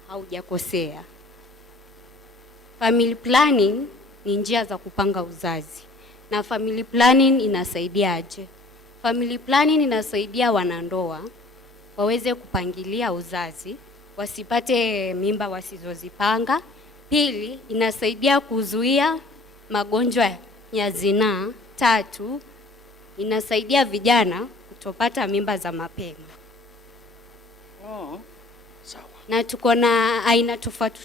haujakosea. Family planning ni njia za kupanga uzazi. Na family planning inasaidiaje? Family planning inasaidia wanandoa waweze kupangilia uzazi, wasipate mimba wasizozipanga. Pili, inasaidia kuzuia magonjwa ya zinaa. Tatu, inasaidia vijana kutopata mimba za mapema. Sawa. Na tuko na aina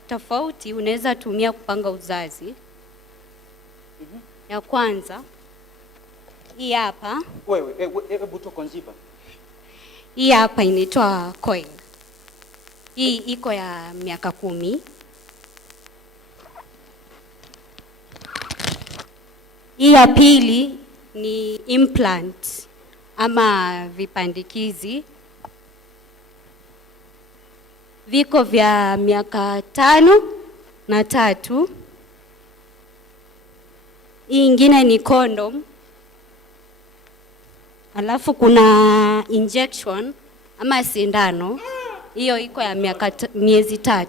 tofauti unaweza tumia kupanga uzazi. Ya kwanza, hii hapa. Wewe, hebu toka nziba. Hii hapa inaitwa coil. Hii iko ya miaka 10. Hii ya pili ni implant ama vipandikizi. Viko vya miaka 5 na 3. Hii ingine ni condom. Alafu kuna injection ama sindano. Hiyo iko ya miezi 3.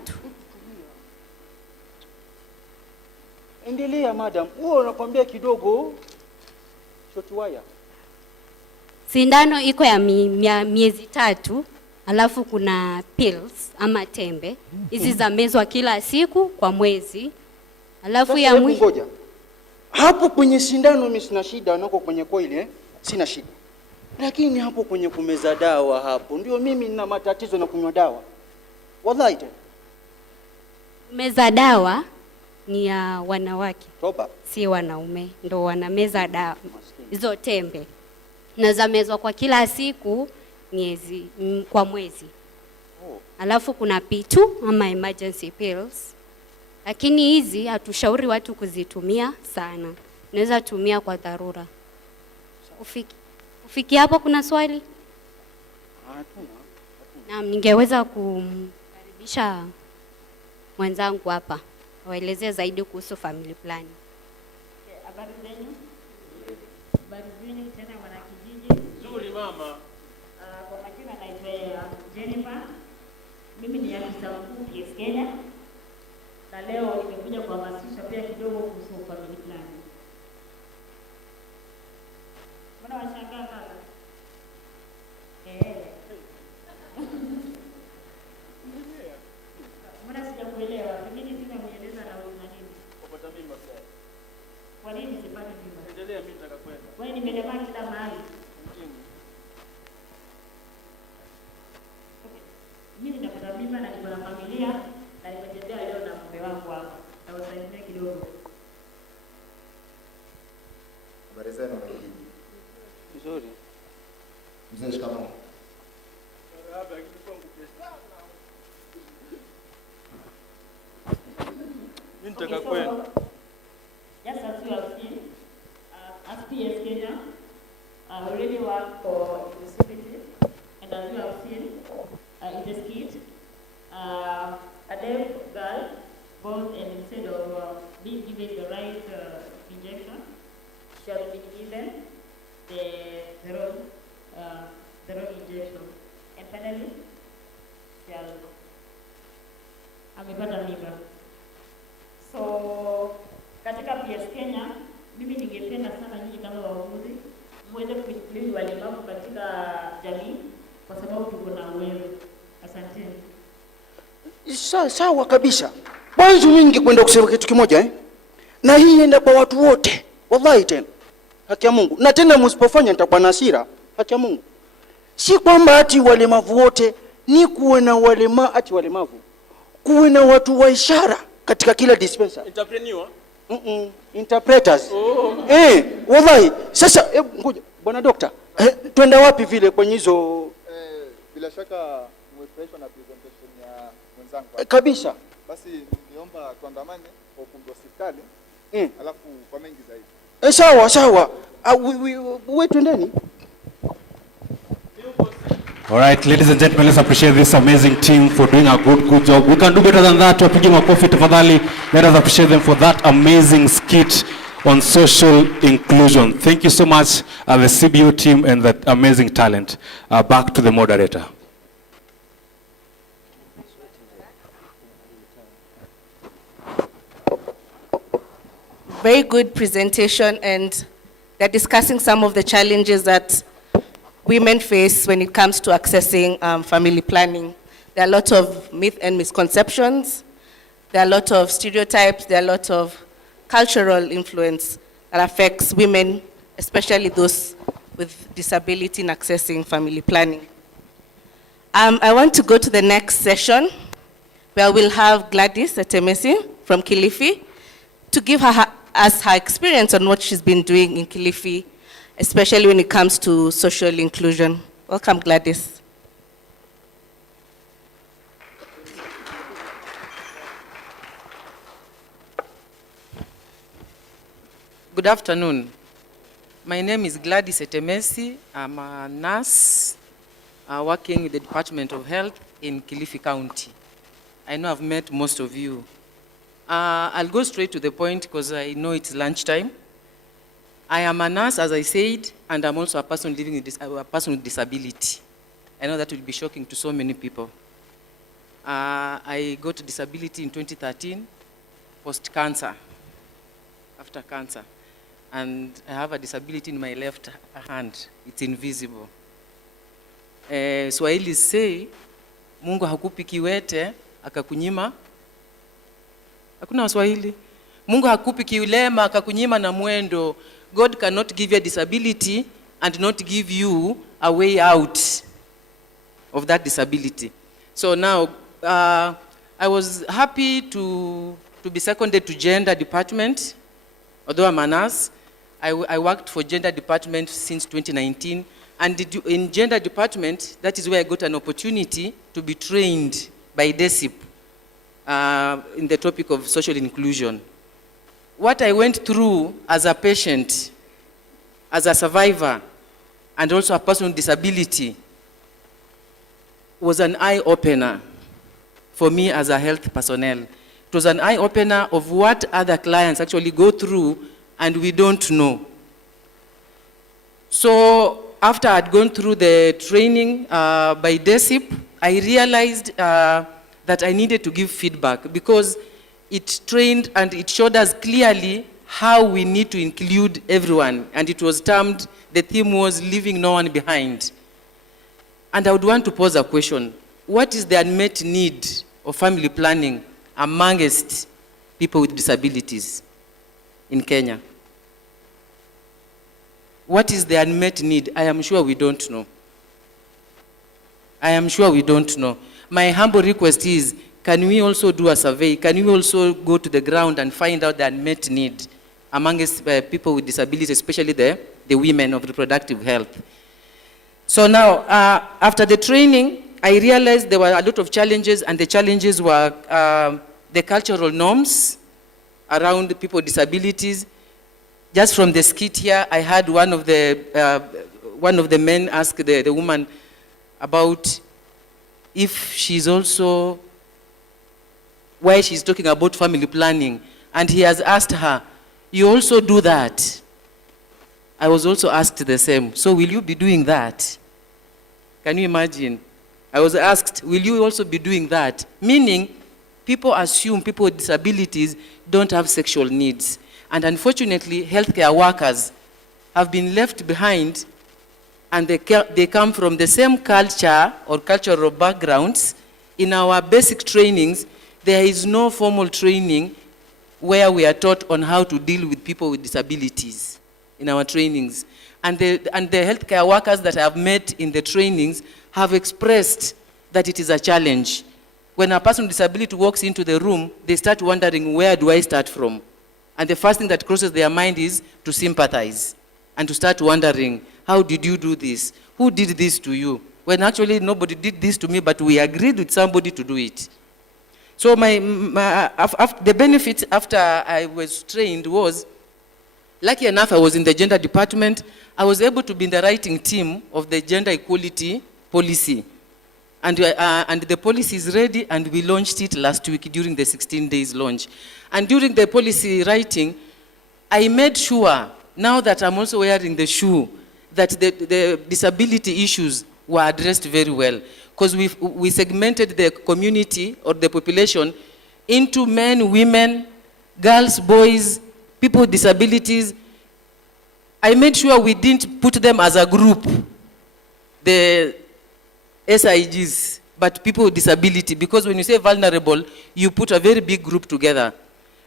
Endelea madam. Wewe unakwambia kidogo short wire. Sindano iko ya miezi 3. Alafu kuna pills ama tembe. Hizi za mezwa kila siku kwa mwezi. Alafu ya ngoja. Hapo kwenye sindano mimi sina shida, nako kwenye coil sina shida. Lakini hapo kwenye kumeza dawa hapo ndio mimi nina matatizo na kunywa dawa. Wallahi. Meza dawa ni ya wanawake. Toba. Si wanaume ndo wanameza dawa. Hizo tembe. Na za mezwa kwa kila siku kwa mwezi. Alafu kuna P2 ama emergency pills. Lakini hizi hatushauri watu kuzitumia sana. Unaweza tumia kwa dharura. Ufiki hapo kuna swali? Naam, ningeweza kumkaribisha mwenzangu hapa waelezee zaidi kuhusu family planning. Habari zenu? Habari zenu tena wanakijiji? Nzuri mama. Kwa majina naitwa Jennifer. Mimi ni afisa mkuu PS Kenya. Na leo nimekuja kuhamasisha pia kidogo kuhusu family planning. Mbona washangaa kaka? Mbona sijakuelewa? Pengine sina kueleza na nini? Kupata mimba pia. Kwa nini sipate mimba? Endelea, mimi nitakakwenda. Wewe nimelemana kila mahali. Mimi napata mimba na niko na familia na nimetembea leo na mume wangu hapa. Na wasaidie kidogo. Habari zenu wanakijiji? Nzuri. Mzee, shikamoo. Okay, so, just as you have seen, as PS Kenya, we really work for inclusivity, and as you have seen in the skit, a deaf girl born and instead of being given the right injection, she has been given the wrong injection, and finally, she has amepata mimba. So, katika PS Kenya, mimi ningependa sana nyinyi kama wauguzi muweze kuinclude walemavu katika jamii kwa sababu tuko na uwezo. Asanteni. Sawa kabisa. Mwanzo mimi ningekwenda kusema kitu kimoja na hii enda kwa watu wote. Wallahi tena. Haki ya Mungu. Na tena msipofanya nitakuwa na hasira. Haki ya Mungu. Si kwamba ati walemavu wote, ni kuwe na walemavu. Kuwe na watu wa ishara katika kila dispensary. Entrepreneur? Interpreters. Wallahi. Sasa ngoja bwana dokta, twenda wapi vile kwenye hizo Bila shaka umefurahishwa na presentation ya mwenzangu. Kabisa. Basi niomba tuandamane kwa ukumbi wa hospitali. Alafu kwa mengi zaidi. Sawa. Wewe twendeni. All right, ladies and gentlemen, let's appreciate this amazing team for doing a good job. We can do better than that. Wapige makofi tafadhali. Let us appreciate them for that amazing skit on social inclusion. Thank you so much, the CBO team and that amazing talent. Back to the moderator. Very good presentation, and they're discussing some of the challenges that women face when it comes to accessing family planning. There are a lot of myths and misconceptions. There are a lot of stereotypes. There are a lot of cultural influence that affects women, especially those with disability in accessing family planning. I want to go to the next session where we'll have Gladys Etemesi from Kilifi to give us her experience on what she's been doing in Kilifi, especially when it comes to social inclusion. Welcome, Gladys. Good afternoon. My name is Gladys Etemesi. I'm a nurse working with the Department of Health in Kilifi County. I know I've met most of you. I'll go straight to the point because I know it's lunchtime. I am a nurse, as I said, and I'm also a person living with a person with disability. I know that will be shocking to so many people. I got disability in 2013, post-cancer, after cancer. And I have a disability in my left hand. It's invisible. Swahili say, Mungu hakupi kiwete, akakunyima. Hakuna Waswahili. Mungu hakupi kiulema, akakunyima na mwendo. God cannot give you a disability and not give you a way out of that disability. So now, I was happy to be seconded to gender department. Although I'm a nurse, I worked for gender department since 2019 And in gender department, that is where I got an opportunity to be trained by Desip in the topic of social inclusion. What I went through as a patient, as a survivor, and also a person with disability was an eye-opener for me as a health personnel. It was an eye-opener of what other clients actually go through and we don't know. So after I'd gone through the training by Desip, I realized that I needed to give feedback because it trained and it showed us clearly how we need to include everyone. And it was termed, the theme was leaving no one behind. And I would want to pose a question. What is the unmet need of family planning amongst people with disabilities in Kenya? What is the unmet need? I am sure we don't know. I am sure we don't know. My humble request is, can we also do a survey? Can we also go to the ground and find out the unmet need amongst people with disabilities, especially the women of reproductive health? So now, after the training, I realized there were a lot of challenges, and the challenges were the cultural norms around people with disabilities. Just from the skit here, I had one of the men ask the woman about if she's also, why she's talking about family planning. And he has asked her, you also do that? I was also asked the same. So will you be doing that? Can you imagine? I was asked, will you also be doing that? Meaning, people assume people with disabilities don't have sexual needs. And unfortunately, healthcare workers have been left behind, and they come from the same culture or cultural backgrounds. In our basic trainings, there is no formal training where we are taught on how to deal with people with disabilities in our trainings. And the healthcare workers that I have met in the trainings have expressed that it is a challenge. When a person with disability walks into the room, they start wondering, where do I start from? And the first thing that crosses their mind is to sympathize and to start wondering, how did you do this? Who did this to you? When actually nobody did this to me, but we agreed with somebody to do it. So the benefit after I was trained was, lucky enough, I was in the gender department. I was able to be in the writing team of the gender equality policy. And the policy is ready, and we launched it last week during the 16 days launch. And during the policy writing, I made sure, now that I'm also wearing the shoe, that the disability issues were addressed very well. Because we segmented the community or the population into men, women, girls, boys, people with disabilities. I made sure we didn't put them as a group, the SIGs, but people with disability, because when you say vulnerable, you put a very big group together.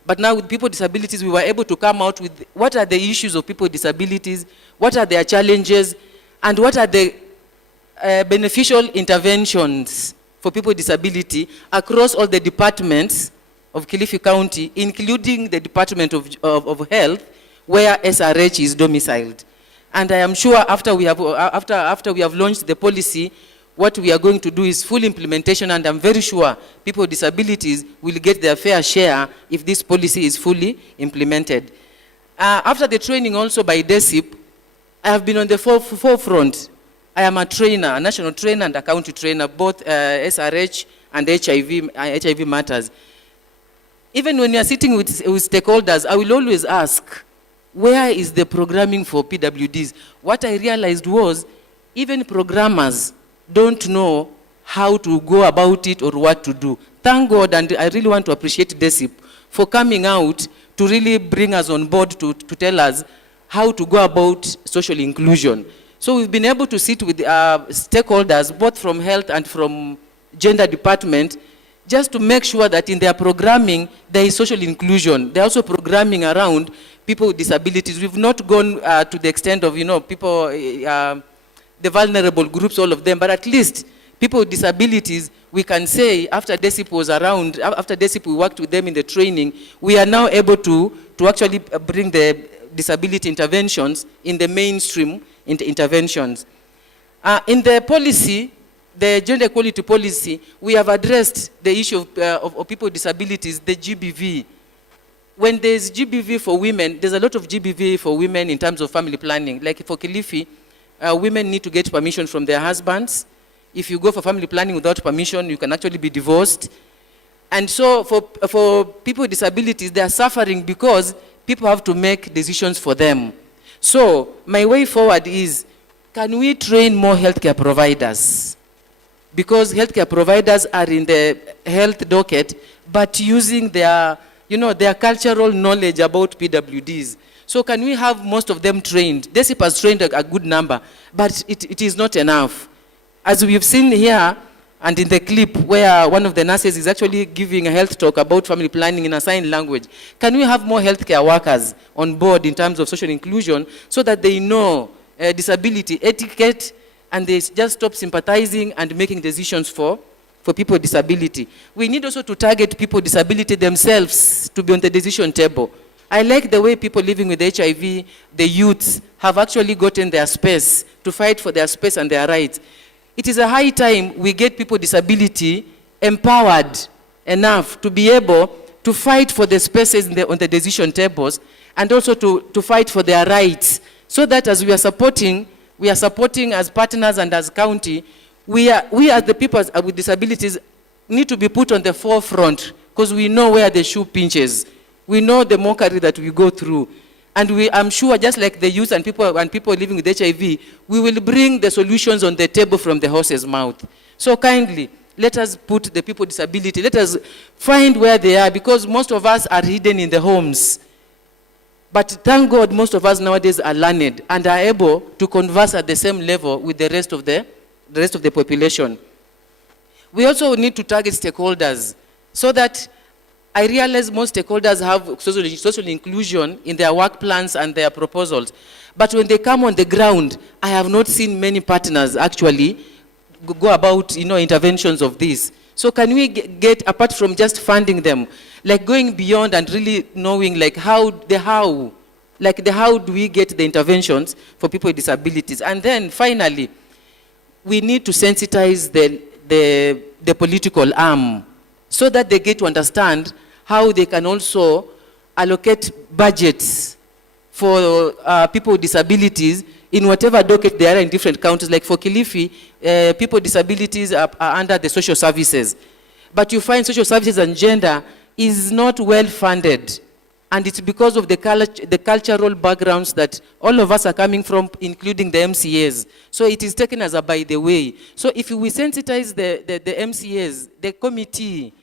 But now with people with disabilities, we were able to come out with what are the issues of people with disabilities, what are their challenges, and what are the beneficial interventions for people with disability across all the departments of Kilifi County, including the Department of Health, where SRH is domiciled. And I am sure after we have launched the policy, what we are going to do is full implementation, and I'm very sure people with disabilities will get their fair share if this policy is fully implemented. After the training also by Desip, I have been on the forefront. I am a trainer, a national trainer and a county trainer, both SRH and HIV matters. Even when you are sitting with stakeholders, I will always ask, where is the programming for PWDs? What I realized was, even programmers don't know how to go about it or what to do. Thank God, and I really want to appreciate Desip for coming out to really bring us on board to tell us how to go about social inclusion. So we've been able to sit with stakeholders, both from health and from gender department, just to make sure that in their programming, there is social inclusion. They're also programming around people with disabilities. We've not gone to the extent of, people, the vulnerable groups, all of them, but at least people with disabilities, we can say after Desip was around, after Desip we worked with them in the training, we are now able to actually bring the disability interventions in the mainstream interventions. In the policy, the gender equality policy, we have addressed the issue of people with disabilities, the GBV. When there's GBV for women, there's a lot of GBV for women in terms of family planning. Like for Kilifi, women need to get permission from their husbands. If you go for family planning without permission, you can actually be divorced. And so for people with disabilities, they are suffering because people have to make decisions for them. So my way forward is, can we train more healthcare providers? Because healthcare providers are in the health docket, but using their, their cultural knowledge about PWDs. So can we have most of them trained? Desip has trained a good number, but it is not enough. As we've seen here, and in the clip where one of the nurses is actually giving a health talk about family planning in a sign language, can we have more healthcare workers on board in terms of social inclusion so that they know disability etiquette and they just stop sympathizing and making decisions for people with disability? We need also to target people with disability themselves to be on the decision table. I like the way people living with HIV, the youths, have actually gotten their space to fight for their space and their rights. It is a high time we get people with disability empowered enough to be able to fight for the spaces on the decision tables and also to fight for their rights, so that as we are supporting as partners and as county, we as the people with disabilities need to be put on the forefront, because we know where the shoe pinches. We know the mockery that we go through. And I'm sure, just like the youth and people living with HIV, we will bring the solutions on the table from the horse's mouth. So kindly, let us put the people with disability, let us find where they are, because most of us are hidden in the homes. But thank God, most of us nowadays are learned and are able to converse at the same level with the rest of the population. We also need to target stakeholders, so that I realize most stakeholders have social inclusion in their work plans and their proposals. But when they come on the ground, I have not seen many partners actually go about interventions of this. So can we get, apart from just funding them, like going beyond and really knowing like how do we get the interventions for people with disabilities? And then finally, we need to sensitize the political arm, so that they get to understand how they can also allocate budgets for people with disabilities in whatever docket they are in different counties. Like for Kilifi, people with disabilities are under the social services. But you find social services and gender is not well funded. And it's because of the cultural backgrounds that all of us are coming from, including the MCAs. So it is taken as a by the way. So if we sensitize the MCAs, the committee,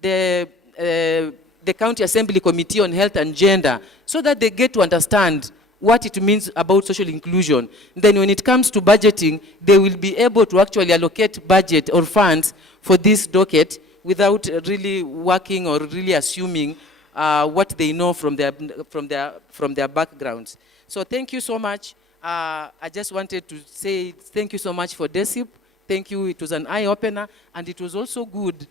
the County Assembly Committee on Health and Gender, so that they get to understand what it means about social inclusion, then when it comes to budgeting, they will be able to actually allocate budget or funds for this docket without really working or really assuming what they know from their backgrounds. So thank you so much. I just wanted to say thank you so much for Desip. Thank you. It was an eye-opener, and it was also good.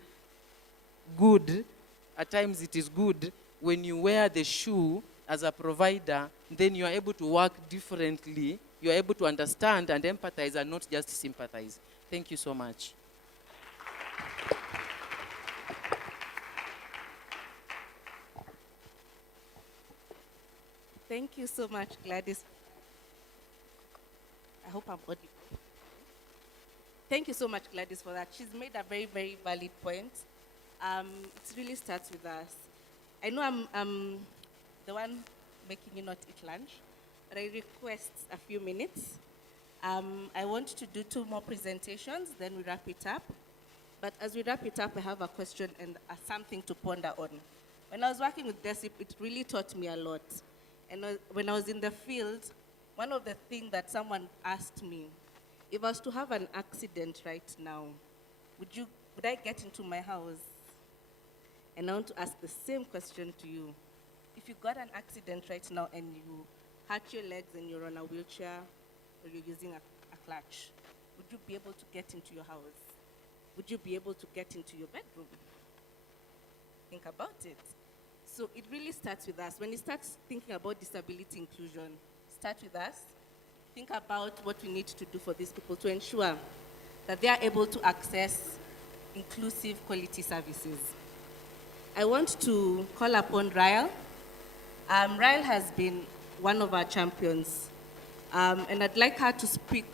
At times it is good when you wear the shoe as a provider, then you are able to work differently. You are able to understand and empathize and not just sympathize. Thank you so much. Thank you so much, Gladys. I hope I'm audible. Thank you so much, Gladys, for that. She's made a very, very valid point. It really starts with us. I know I'm the one making you not eat lunch, but I request a few minutes. I want to do 2 more presentations, then we wrap it up. But as we wrap it up, I have a question and something to ponder on. When I was working with Desip, it really taught me a lot. And when I was in the field, one of the things that someone asked me, if I was to have an accident right now, would I get into my house? And I want to ask the same question to you. If you got an accident right now and you hurt your legs and you're on a wheelchair or you're using a clutch, would you be able to get into your house? Would you be able to get into your bedroom? Think about it. So it really starts with us. When you start thinking about disability inclusion, start with us. think about what we need to do for these people to ensure that they are able to access inclusive quality services. I want to call upon Ryle. Ryle has been one of our champions, and I'd like her to speak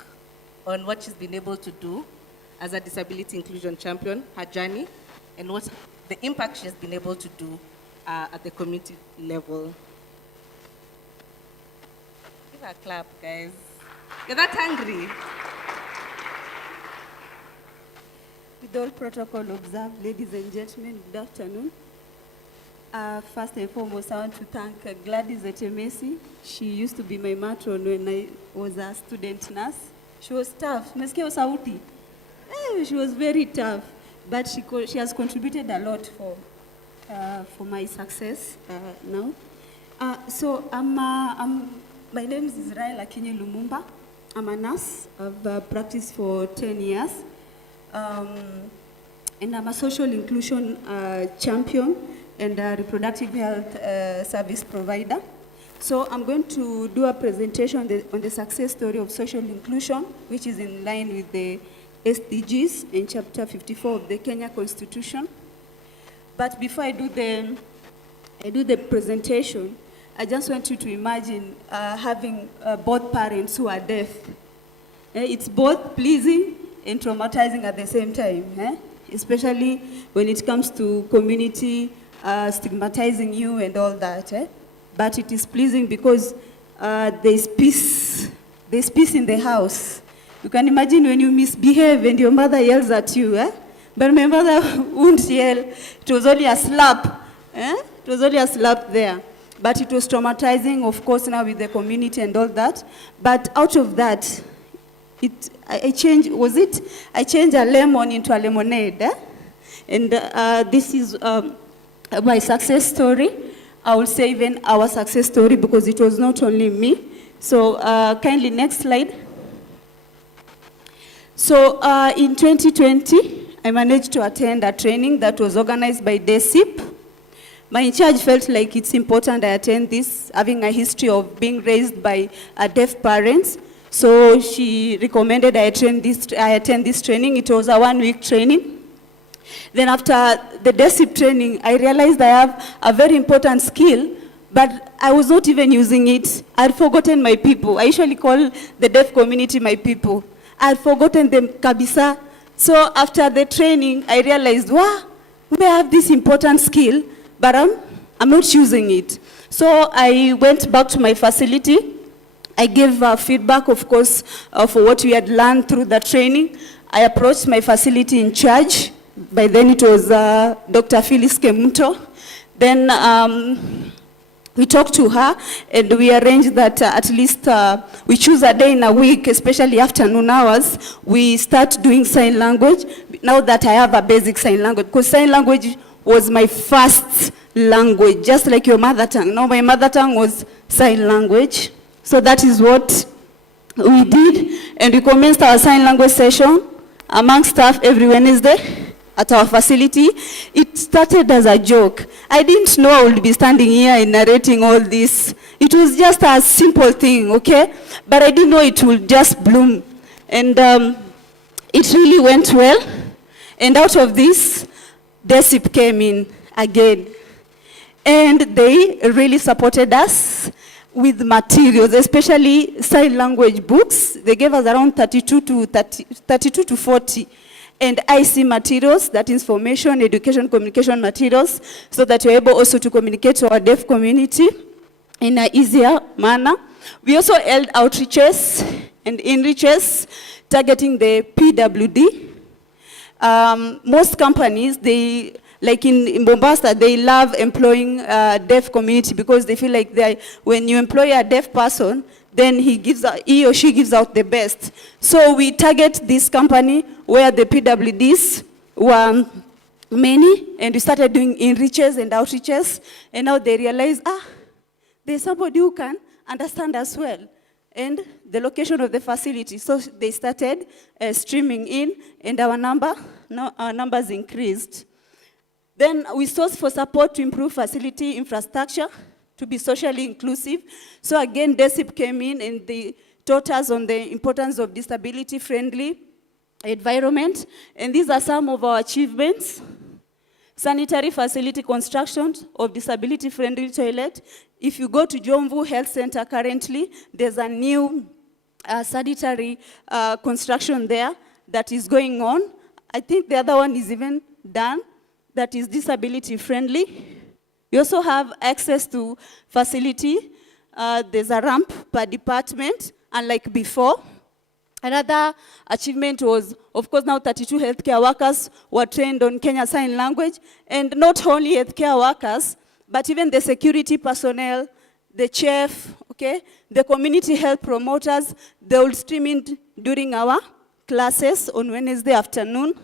on what she's been able to do as a disability inclusion champion, her journey, and what the impact she has been able to do at the community level. Give her a clap, guys. You're that hungry. With all protocol observed, ladies and gentlemen, good afternoon. First and foremost, I want to thank Gladys Etemesi. She used to be my matron when I was a student nurse. She was tough. Mesikia sauti. She was very tough, but she has contributed a lot for my success now. So my name is Israel Akinye Lumumba. I'm a nurse. I've practiced for 10 years. And I'm a social inclusion champion and a reproductive health service provider. So I'm going to do a presentation on the success story of social inclusion, which is in line with the SDGs in Chapter 54 of the Kenya Constitution. But before I do the presentation, I just want you to imagine having both parents who are deaf. It's both pleasing and traumatizing at the same time, especially when it comes to community stigmatizing you and all that. But it is pleasing because there's peace in the house. You can imagine when you misbehave and your mother yells at you. But my mother wouldn't yell. It was only a slap. It was only a slap there. But it was traumatizing, of course, now with the community and all that. But out of that, I changed a lemon into a lemonade. And this is my success story. I will say even our success story because it was not only me. So kindly, next slide. So in 2020, I managed to attend a training that was organized by Desip. My in charge felt like it's important I attend this, having a history of being raised by deaf parents. So she recommended I attend this training. It was a 1-week training. Then after the Desip training, I realized I have a very important skill, but I was not even using it. I had forgotten my people. I usually call the deaf community my people. I had forgotten them kabisa. So after the training, I realized, wow, I have this important skill, but I'm not using it. So I went back to my facility. I gave feedback, of course, for what we had learned through the training. I approached my facility in charge. By then it was Dr. Phyllis Kemuto. Then we talked to her and we arranged that at least we choose a day in a week, especially afternoon hours, we start doing sign language. Now that I have a basic sign language, because sign language was my first language, just like your mother tongue. Now my mother tongue was sign language. So that is what we did. And we commenced our sign language session among staff every Wednesday at our facility. It started as a joke. I didn't know I would be standing here and narrating all this. It was just a simple thing, okay? But I didn't know it would just bloom. And it really went well. And out of this, Desip came in again. And they really supported us with materials, especially sign language books. They gave us around 32 to 40. And IC materials, that is information, education, communication materials, so that we're able also to communicate to our deaf community in an easier manner. We also held outreaches and inreaches targeting the PWD. Most companies, like in Mombasa, they love employing deaf community because they feel like when you employ a deaf person, then he or she gives out the best. So we target this company where the PWDs were many, and we started doing inreaches and outreaches, and now they realize, there's somebody who can understand as well, and the location of the facility. So they started streaming in, and our numbers increased. Then we sourced for support to improve facility infrastructure, to be socially inclusive. So again, Desip came in and they taught us on the importance of disability-friendly environment, and these are some of our achievements. Sanitary facility construction of disability-friendly toilet. If you go to Jomvu Health Center currently, there's a new sanitary construction there that is going on. I think the other one is even done, that is disability-friendly. You also have access to facility. There's a ramp per department, unlike before. Another achievement was, of course, now 32 healthcare workers were trained on Kenya Sign Language, and not only healthcare workers, but even the security personnel, the chef, okay, the community health promoters, they will stream in during our classes on Wednesday afternoon.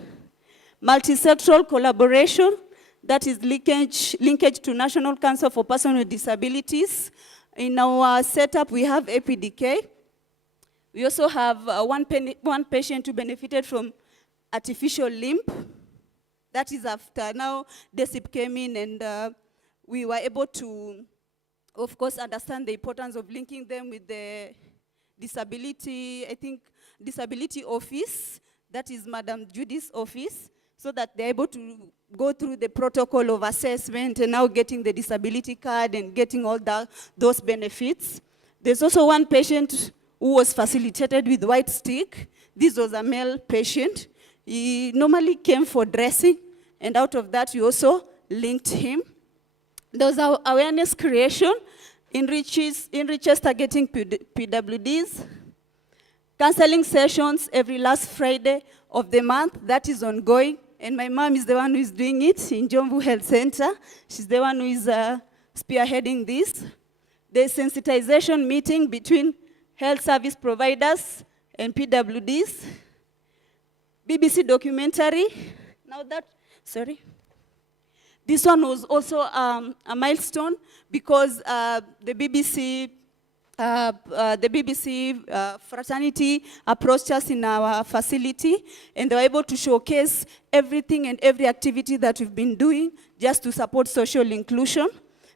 Multisectoral collaboration, that is linkage to National Council for Persons with Disabilities. In our setup, we have APDK. We also have one patient who benefited from artificial limb. That is after now Desip came in, and we were able to, of course, understand the importance of linking them with the disability, I think, disability office. That is Madam Judy's office, so that they're able to go through the protocol of assessment and now getting the disability card and getting all those benefits. There's also one patient who was facilitated with white stick. This was a male patient. He normally came for dressing, and out of that, we also linked him. There was our awareness creation, enriches targeting PWDs, counseling sessions every last Friday of the month. That is ongoing, and my mom is the one who is doing it in Jomvu Health Center. She's the one who is spearheading this. There's sensitization meeting between health service providers and PWDs. BBC documentary. Now that, sorry. This one was also a milestone because the BBC fraternity approached us in our facility, and they were able to showcase everything and every activity that we've been doing just to support social inclusion.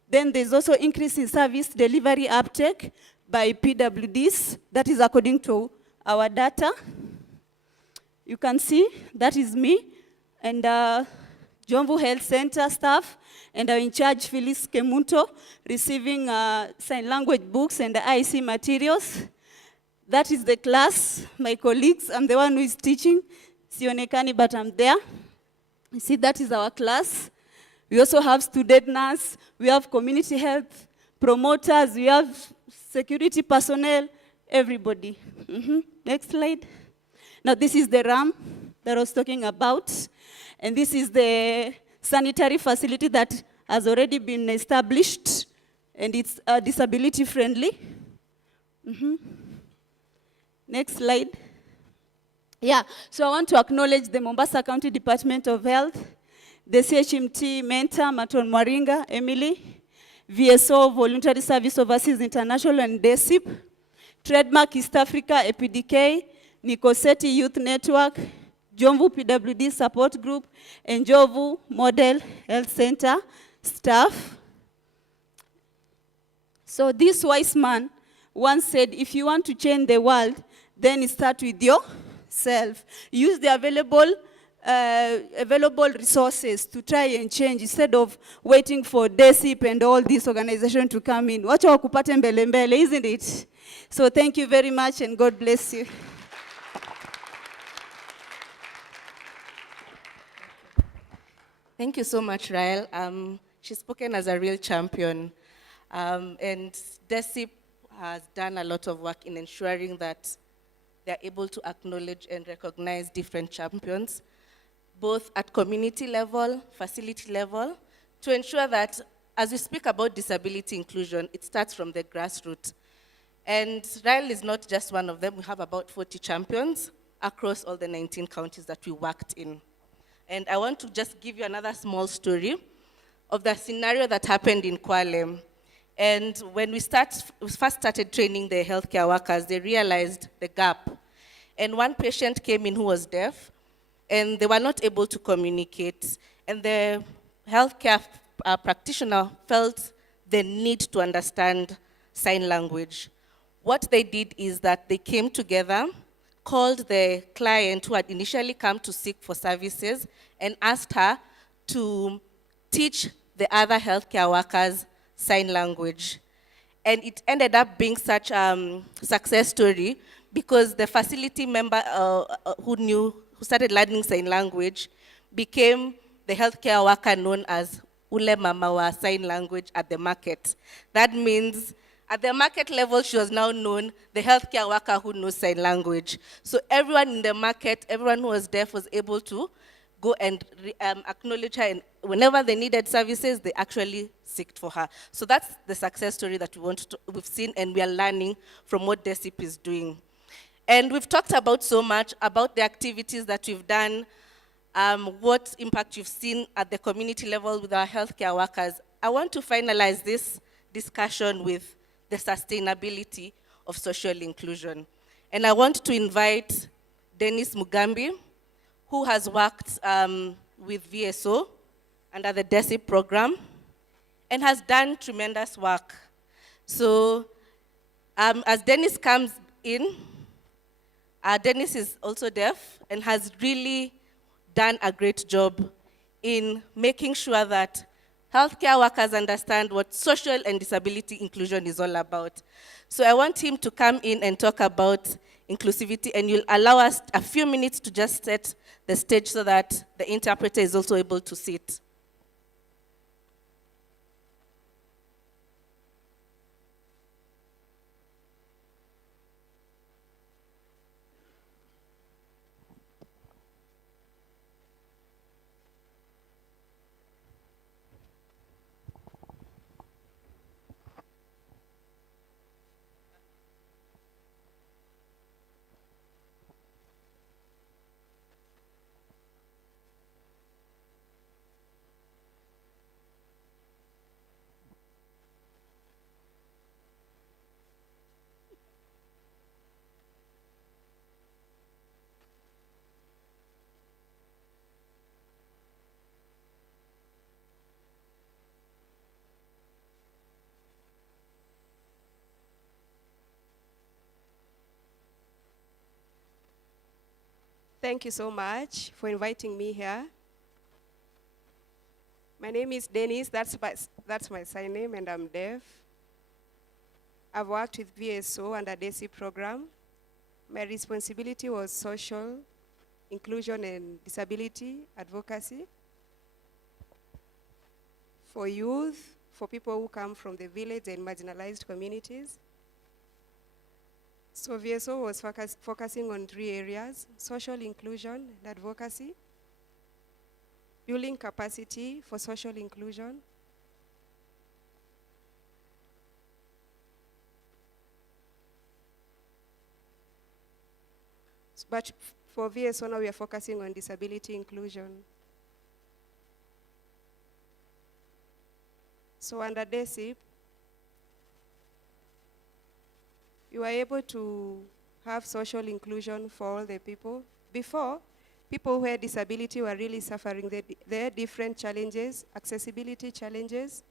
Then there's also increase in service delivery uptake by PWDs. That is according to our data. You can see that is me and Jomvu Health Center staff, and our in charge Phyllis Kemunto, receiving sign language books and the IC materials. That is the class, my colleagues. I'm the one who is teaching. Sionekani, but I'm there. You see, that is our class. We also have student nurse, we have community health promoters, we have security personnel, everybody. Next slide. Now this is the RAM that I was talking about, and this is the sanitary facility that has already been established, and it's disability friendly. Next slide. Yeah, so I want to acknowledge the Mombasa County Department of Health, the CHMT mentor, Maton Mwaringa, Emily, VSO, Voluntary Service Overseas International, and Desip, Trademark East Africa, EPDK, Nikoseti Youth Network, Jomvu PWD Support Group, and Jovu Model Health Center staff. So this wise man once said, if you want to change the world, then start with yourself. Use the available resources to try and change instead of waiting for Desip and all these organizations to come in. Wacha wakupate mbele mbele, isn't it? So thank you very much, and God bless you. Thank you so much, Rael. She's spoken as a real champion. And Desip has done a lot of work in ensuring that they're able to acknowledge and recognize different champions, both at community level, facility level, to ensure that as we speak about disability inclusion, it starts from the grassroots. And Rael is not just one of them. We have about 40 champions across all the 19 counties that we worked in. And I want to just give you another small story of the scenario that happened in Kwale. And when we first started training the healthcare workers, they realized the gap. And one patient came in who was deaf, and they were not able to communicate. And the healthcare practitioner felt the need to understand sign language. what they did is that they came together, called the client who had initially come to seek for services, and asked her to teach the other healthcare workers sign language. And it ended up being such a success story because the facility member who started learning sign language became the healthcare worker known as Ule Mama wa sign language at the market. That means at the market level, she was now known the healthcare worker who knows sign language. So everyone in the market, everyone who was deaf was able to go and acknowledge her, and whenever they needed services, they actually sought for her. So that's the success story that we've seen, and we are learning from what Desip is doing. And we've talked about so much about the activities that we've done, what impact you've seen at the community level with our healthcare workers. I want to finalize this discussion with the sustainability of social inclusion. And I want to invite Dennis Mugambi, who has worked with VSO under the Desip program and has done tremendous work. So as Dennis comes in, Dennis is also deaf and has really done a great job in making sure that healthcare workers understand what social and disability inclusion is all about. So I want him to come in and talk about inclusivity, and you'll allow us a few minutes to just set the stage so that the interpreter is also able to sit. Thank you so much for inviting me here. My name is Dennis, that's my sign name, and I'm deaf. I've worked with VSO under Desip program. My responsibility was social, inclusion and disability advocacy for youth, for people who come from the village and marginalized communities. So VSO was focusing on 3 areas: social inclusion and advocacy, building capacity for social inclusion, but for VSO now we are focusing on disability inclusion. So under Desip, you are able to have social inclusion for all the people. Before, people who had disability were really suffering. They had different challenges, accessibility challenges.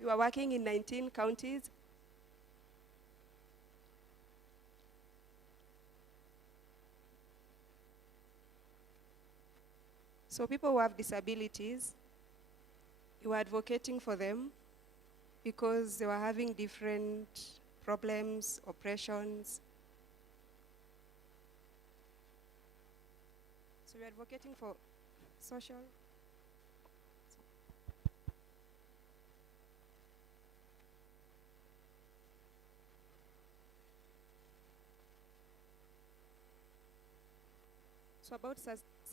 We were working in 19 counties. So people who have disabilities, you were advocating for them because they were having different problems, oppressions. So we're advocating for social. So about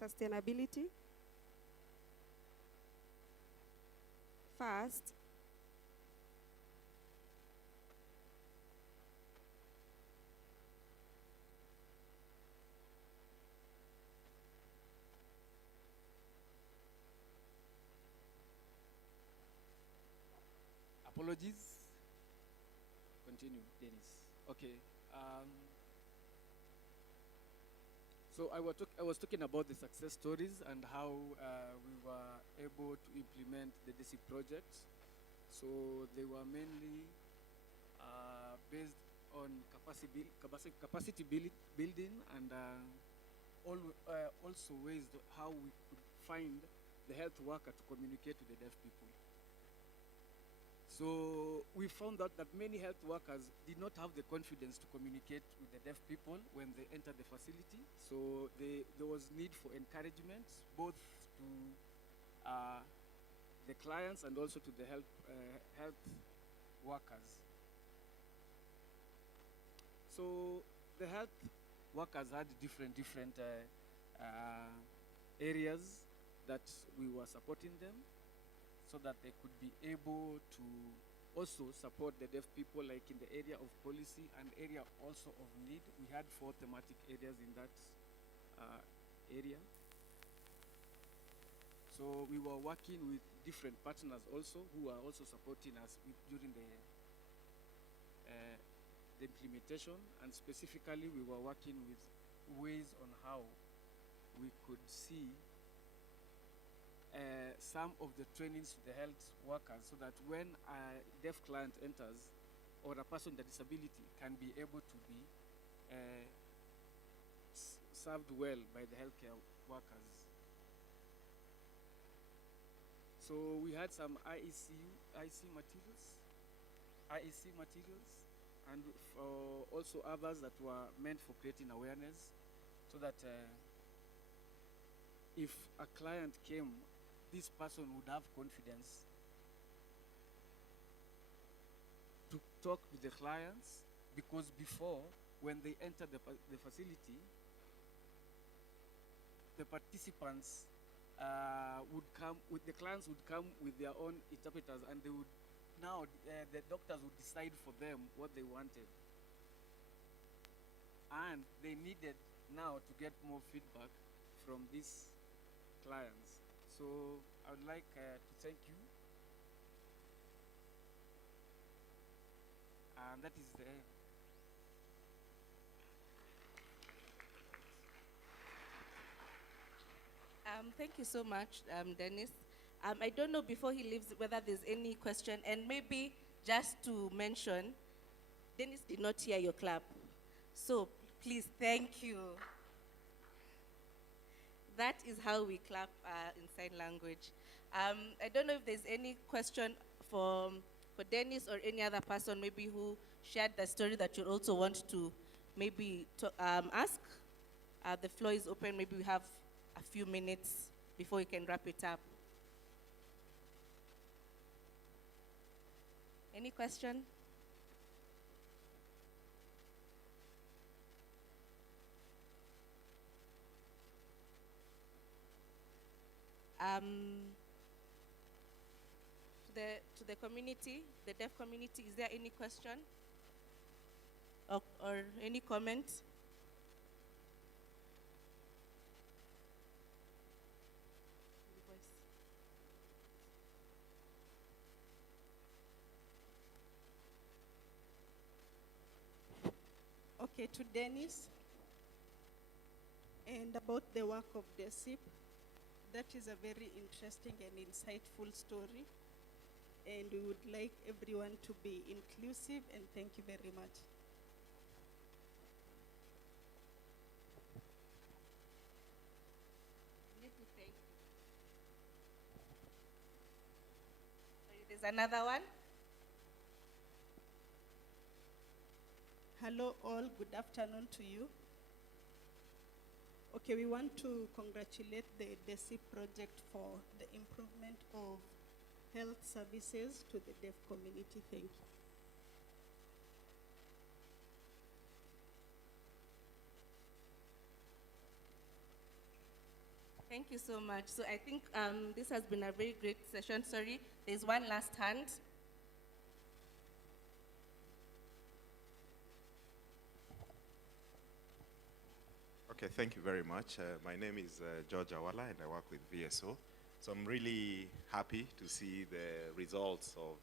sustainability. First, apologies. Continue, Dennis. Okay. So I was talking about the success stories and how we were able to implement the Desip project. So they were mainly based on capacity building and also ways how we could find the health worker to communicate to the deaf people. So we found out that many health workers did not have the confidence to communicate with the deaf people when they entered the facility. So there was need for encouragement, both to the clients and also to the health workers. So the health workers had different areas that we were supporting them, so that they could be able to also support the deaf people, like in the area of policy and area also of need. We had 4 thematic areas in that area. So we were working with different partners also who are also supporting us during the implementation, and specifically we were working with ways on how we could see some of the trainings to the health workers, so that when a deaf client enters or a person with a disability can be able to be served well by the healthcare workers. So we had some IEC materials, and also others that were meant for creating awareness, so that if a client came, this person would have confidence to talk with the clients, because before, when they enter the facility, the participants the clients would come with their own interpreters, and they would the doctors would decide for them what they wanted. And they needed now to get more feedback from these clients. So I would like to thank you. And that is the end. Thank you so much, Dennis. I don't know before he leaves whether there's any question, and maybe just to mention, Dennis did not hear your clap. So please, thank you. That is how we clap in sign language. I don't know if there's any question for Dennis or any other person maybe who shared the story that you also want to maybe ask. The floor is open. Maybe we have a few minutes before we can wrap it up. Any question? To the community, the deaf community, is there any question or any comment? Okay, to Dennis, and about the work of Desip. That is a very interesting and insightful story, and we would like everyone to be inclusive, and thank you very much. There's another one. Hello all, good afternoon to you. Okay, we want to congratulate the Desip project for the improvement of health services to the deaf community. Thank you. Thank you so much. So I think this has been a very great session. Sorry, there's one last hand. Okay, thank you very much. My name is George Awala, and I work with VSO. So I'm really happy to see the results of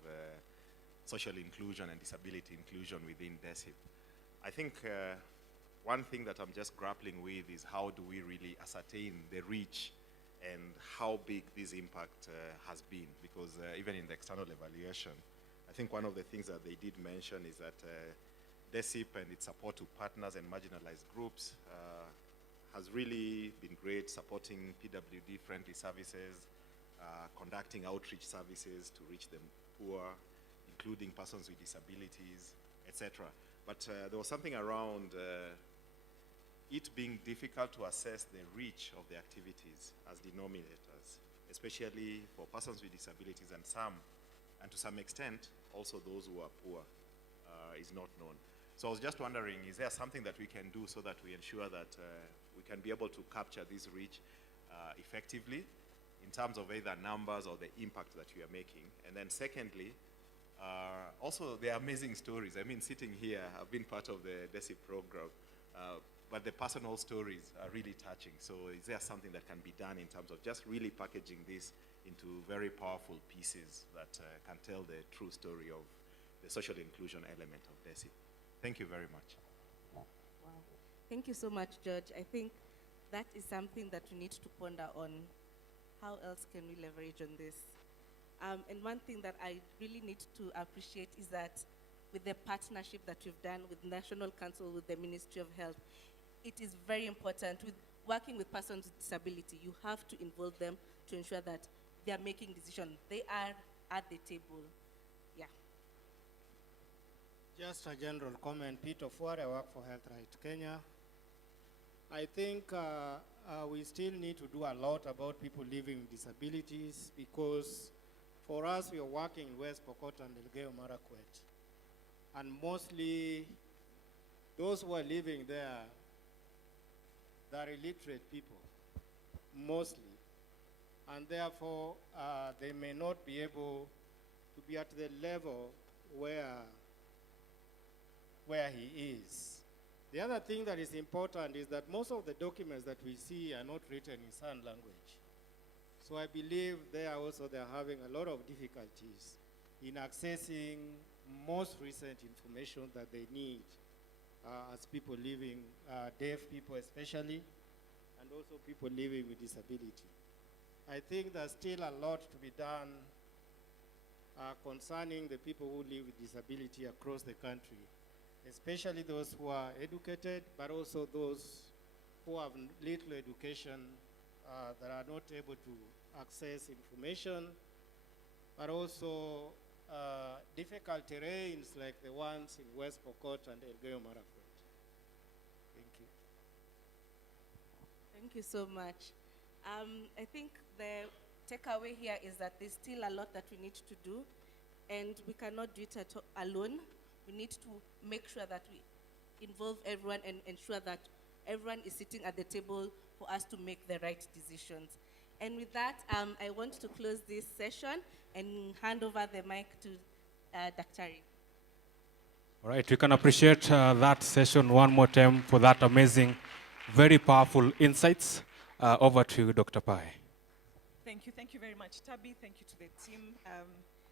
social inclusion and disability inclusion within Desip. I think one thing that I'm just grappling with is how do we really ascertain the reach and how big this impact has been? Because even in the external evaluation, I think one of the things that they did mention is that Desip and its support to partners and marginalized groups has really been great, supporting PWD-friendly services, conducting outreach services to reach the poor, including persons with disabilities, etc. But there was something around it being difficult to assess the reach of the activities as denominators, especially for persons with disabilities and to some extent, also those who are poor, is not known. So I was just wondering, is there something that we can do so that we ensure that we can be able to capture this reach effectively in terms of either numbers or the impact that we are making? And then secondly, also the amazing stories. I mean, sitting here, I've been part of the Desip program, but the personal stories are really touching. So is there something that can be done in terms of just really packaging this into very powerful pieces that can tell the true story of the social inclusion element of Desip? Thank you very much. Wow. Thank you so much, George. I think that is something that we need to ponder on. How else can we leverage on this? And one thing that I really need to appreciate is that with the partnership that we've done with National Council, with the Ministry of Health, it is very important. With working with persons with disability, you have to involve them to ensure that they are making decisions. They are at the table. Yeah. Just a general comment. Peter Fuare, I work for Health Right Kenya. I think we still need to do a lot about people living with disabilities, because for us, we are working in West Pokot and Elgeyo Marakwet. And mostly, those who are living there, they're illiterate people, mostly. And therefore, they may not be able to be at the level where he is. The other thing that is important is that most of the documents that we see are not written in sign language. So I believe there also they're having a lot of difficulties in accessing most recent information that they need as people living, deaf people especially, and also people living with disability. I think there's still a lot to be done concerning the people who live with disability across the country, especially those who are educated, but also those who have little education that are not able to access information, but also difficult terrains like the ones in West Pokot and Elgeyo Marakwet. Thank you. Thank you so much. I think the takeaway here is that there's still a lot that we need to do, and we cannot do it alone. We need to make sure that we involve everyone and ensure that everyone is sitting at the table for us to make the right decisions. And with that, I want to close this session and hand over the mic to Dr. Ari. All right, we can appreciate that session one more time for that amazing, very powerful insights. Over to Dr. Pai. Thank you very much, Tabby. Thank you to the team.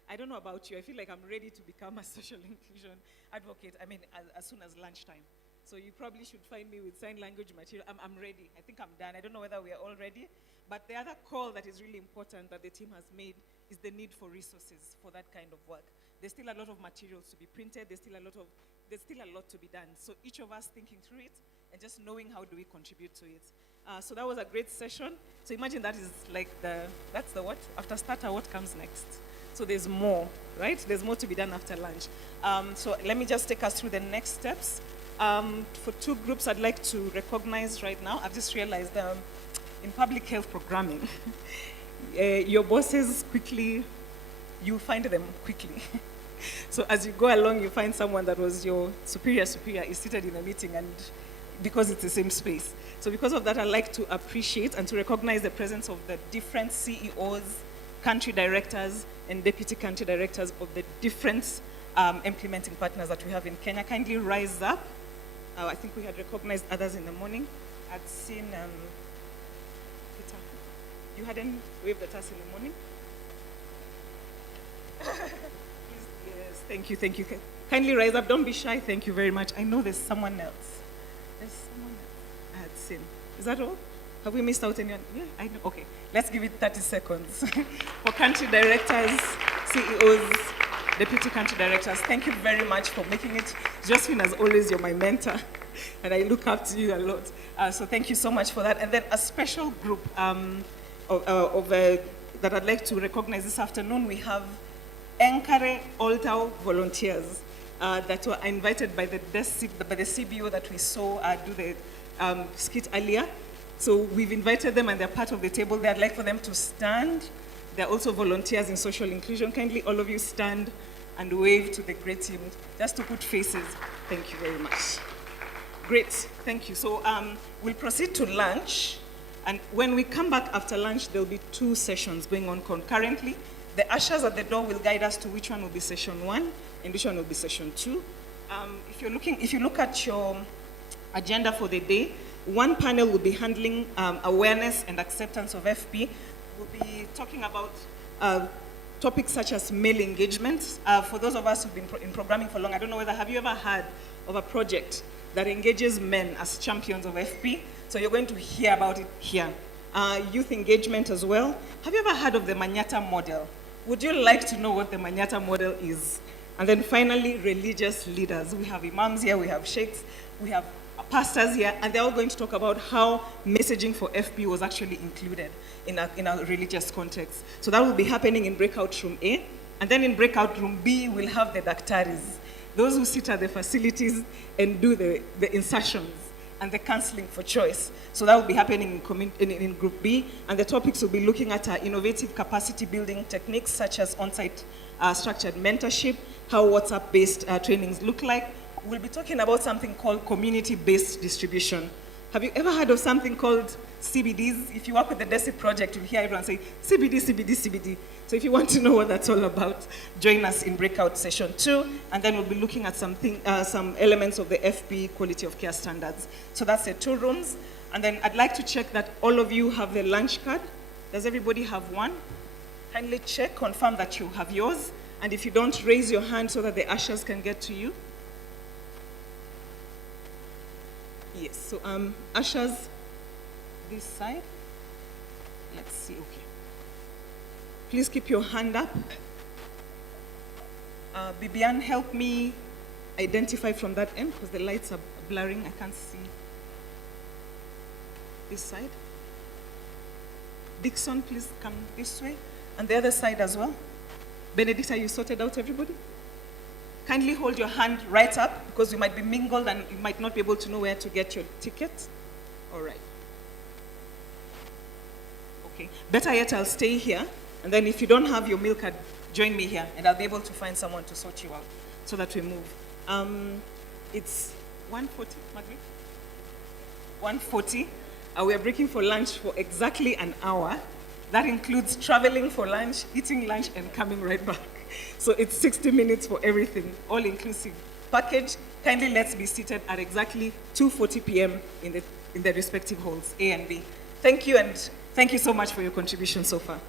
I don't know about you, I feel like I'm ready to become a social inclusion advocate, I mean, as soon as lunchtime. So you probably should find me with sign language material. I'm ready, I think I'm done. I don't know whether we are all ready, but the other call that is really important that the team has made is the need for resources for that kind of work. There's still a lot of materials to be printed, there's still a lot to be done. So each of us thinking through it and just knowing how do we contribute to it. So that was a great session. So imagine that is like that's the what? After starter, what comes next? So there's more, right? There's more to be done after lunch. So let me just take us through the next steps. For two groups I'd like to recognize right now. I've just realized in public health programming, your bosses quickly, you find them quickly. So as you go along, you find someone that was your superior is seated in a meeting, and because it's the same space. So because of that, I'd like to appreciate and to recognize the presence of the different CEOs, country directors, and deputy country directors of the different implementing partners that we have in Kenya. Kindly rise up. I think we had recognized others in the morning. I'd seen, Peter, you hadn't waved at us in the morning? Please, yes, thank you. Kindly rise up, don't be shy, thank you very much. I know there's someone else. There's someone I had seen. Is that all? Have we missed out anyone? Yeah, I know. Okay, let's give it 30 seconds. For country directors, CEOs, deputy country directors, thank you very much for making it. Josephine, as always, you're my mentor, and I look up to you a lot. So thank you so much for that. And then a special group that I'd like to recognize this afternoon. We have Enkare Altau volunteers that were invited by the Desip, by the CBO that we saw do the skit earlier. So we've invited them and they're part of the table. I'd like for them to stand. They're also volunteers in social inclusion. Kindly, all of you stand and wave to the great team, just to put faces. Thank you very much. Great, thank you. So we'll proceed to lunch. And when we come back after lunch, there'll be 2 sessions going on concurrently. The ushers at the door will guide us to which one will be session 1 and which one will be session 2. If you look at your agenda for the day, one panel will be handling awareness and acceptance of FP. We'll be talking about topics such as male engagement. For those of us who've been in programming for long, I don't know whether, have you ever heard of a project that engages men as champions of FP? So you're going to hear about it here. Youth engagement as well. Have you ever heard of the Manyata model? Would you like to know what the Manyata model is? And then finally, religious leaders. We have imams here, we have sheikhs, we have pastors here, and they're all going to talk about how messaging for FP was actually included in a religious context. So that will be happening in breakout room A. And then in breakout room B, we'll have the daktaris, those who sit at the facilities and do the insertions and the counseling for choice. So that will be happening in group B, and the topics will be looking at innovative capacity building techniques such as on-site structured mentorship, how WhatsApp-based trainings look like. We'll be talking about something called community-based distribution. Have you ever heard of something called CBDs? If you work with the Desip project, you'll hear everyone say, CBD, CBD, CBD. So if you want to know what that's all about, join us in breakout session 2, and then we'll be looking at some elements of the FP quality of care standards. So that's the 2 rooms. And then I'd like to check that all of you have the lunch card. Does everybody have one? Kindly check, confirm that you have yours. And if you don't, raise your hand so that the ushers can get to you. Yes, so ushers, this side. Let's see, okay. Please keep your hand up. Bibian, help me identify from that end because the lights are blurring, I can't see. This side. Dixon, please come this way. And the other side as well. Benedicta, you sorted out everybody? Kindly hold your hand right up because you might be mingled and you might not be able to know where to get your ticket. All right. Okay. Better yet, I'll stay here. And then if you don't have your meal card, join me here and I'll be able to find someone to sort you out so that we move. It's 1:40, Margaret? 1:40. We are breaking for lunch for exactly an hour. That includes traveling for lunch, eating lunch, and coming right back. So it's 60 minutes for everything, all inclusive package. Kindly let's be seated at exactly 2:40 p.m. in the respective halls, A and B. Thank you, and thank you so much for your contribution so far.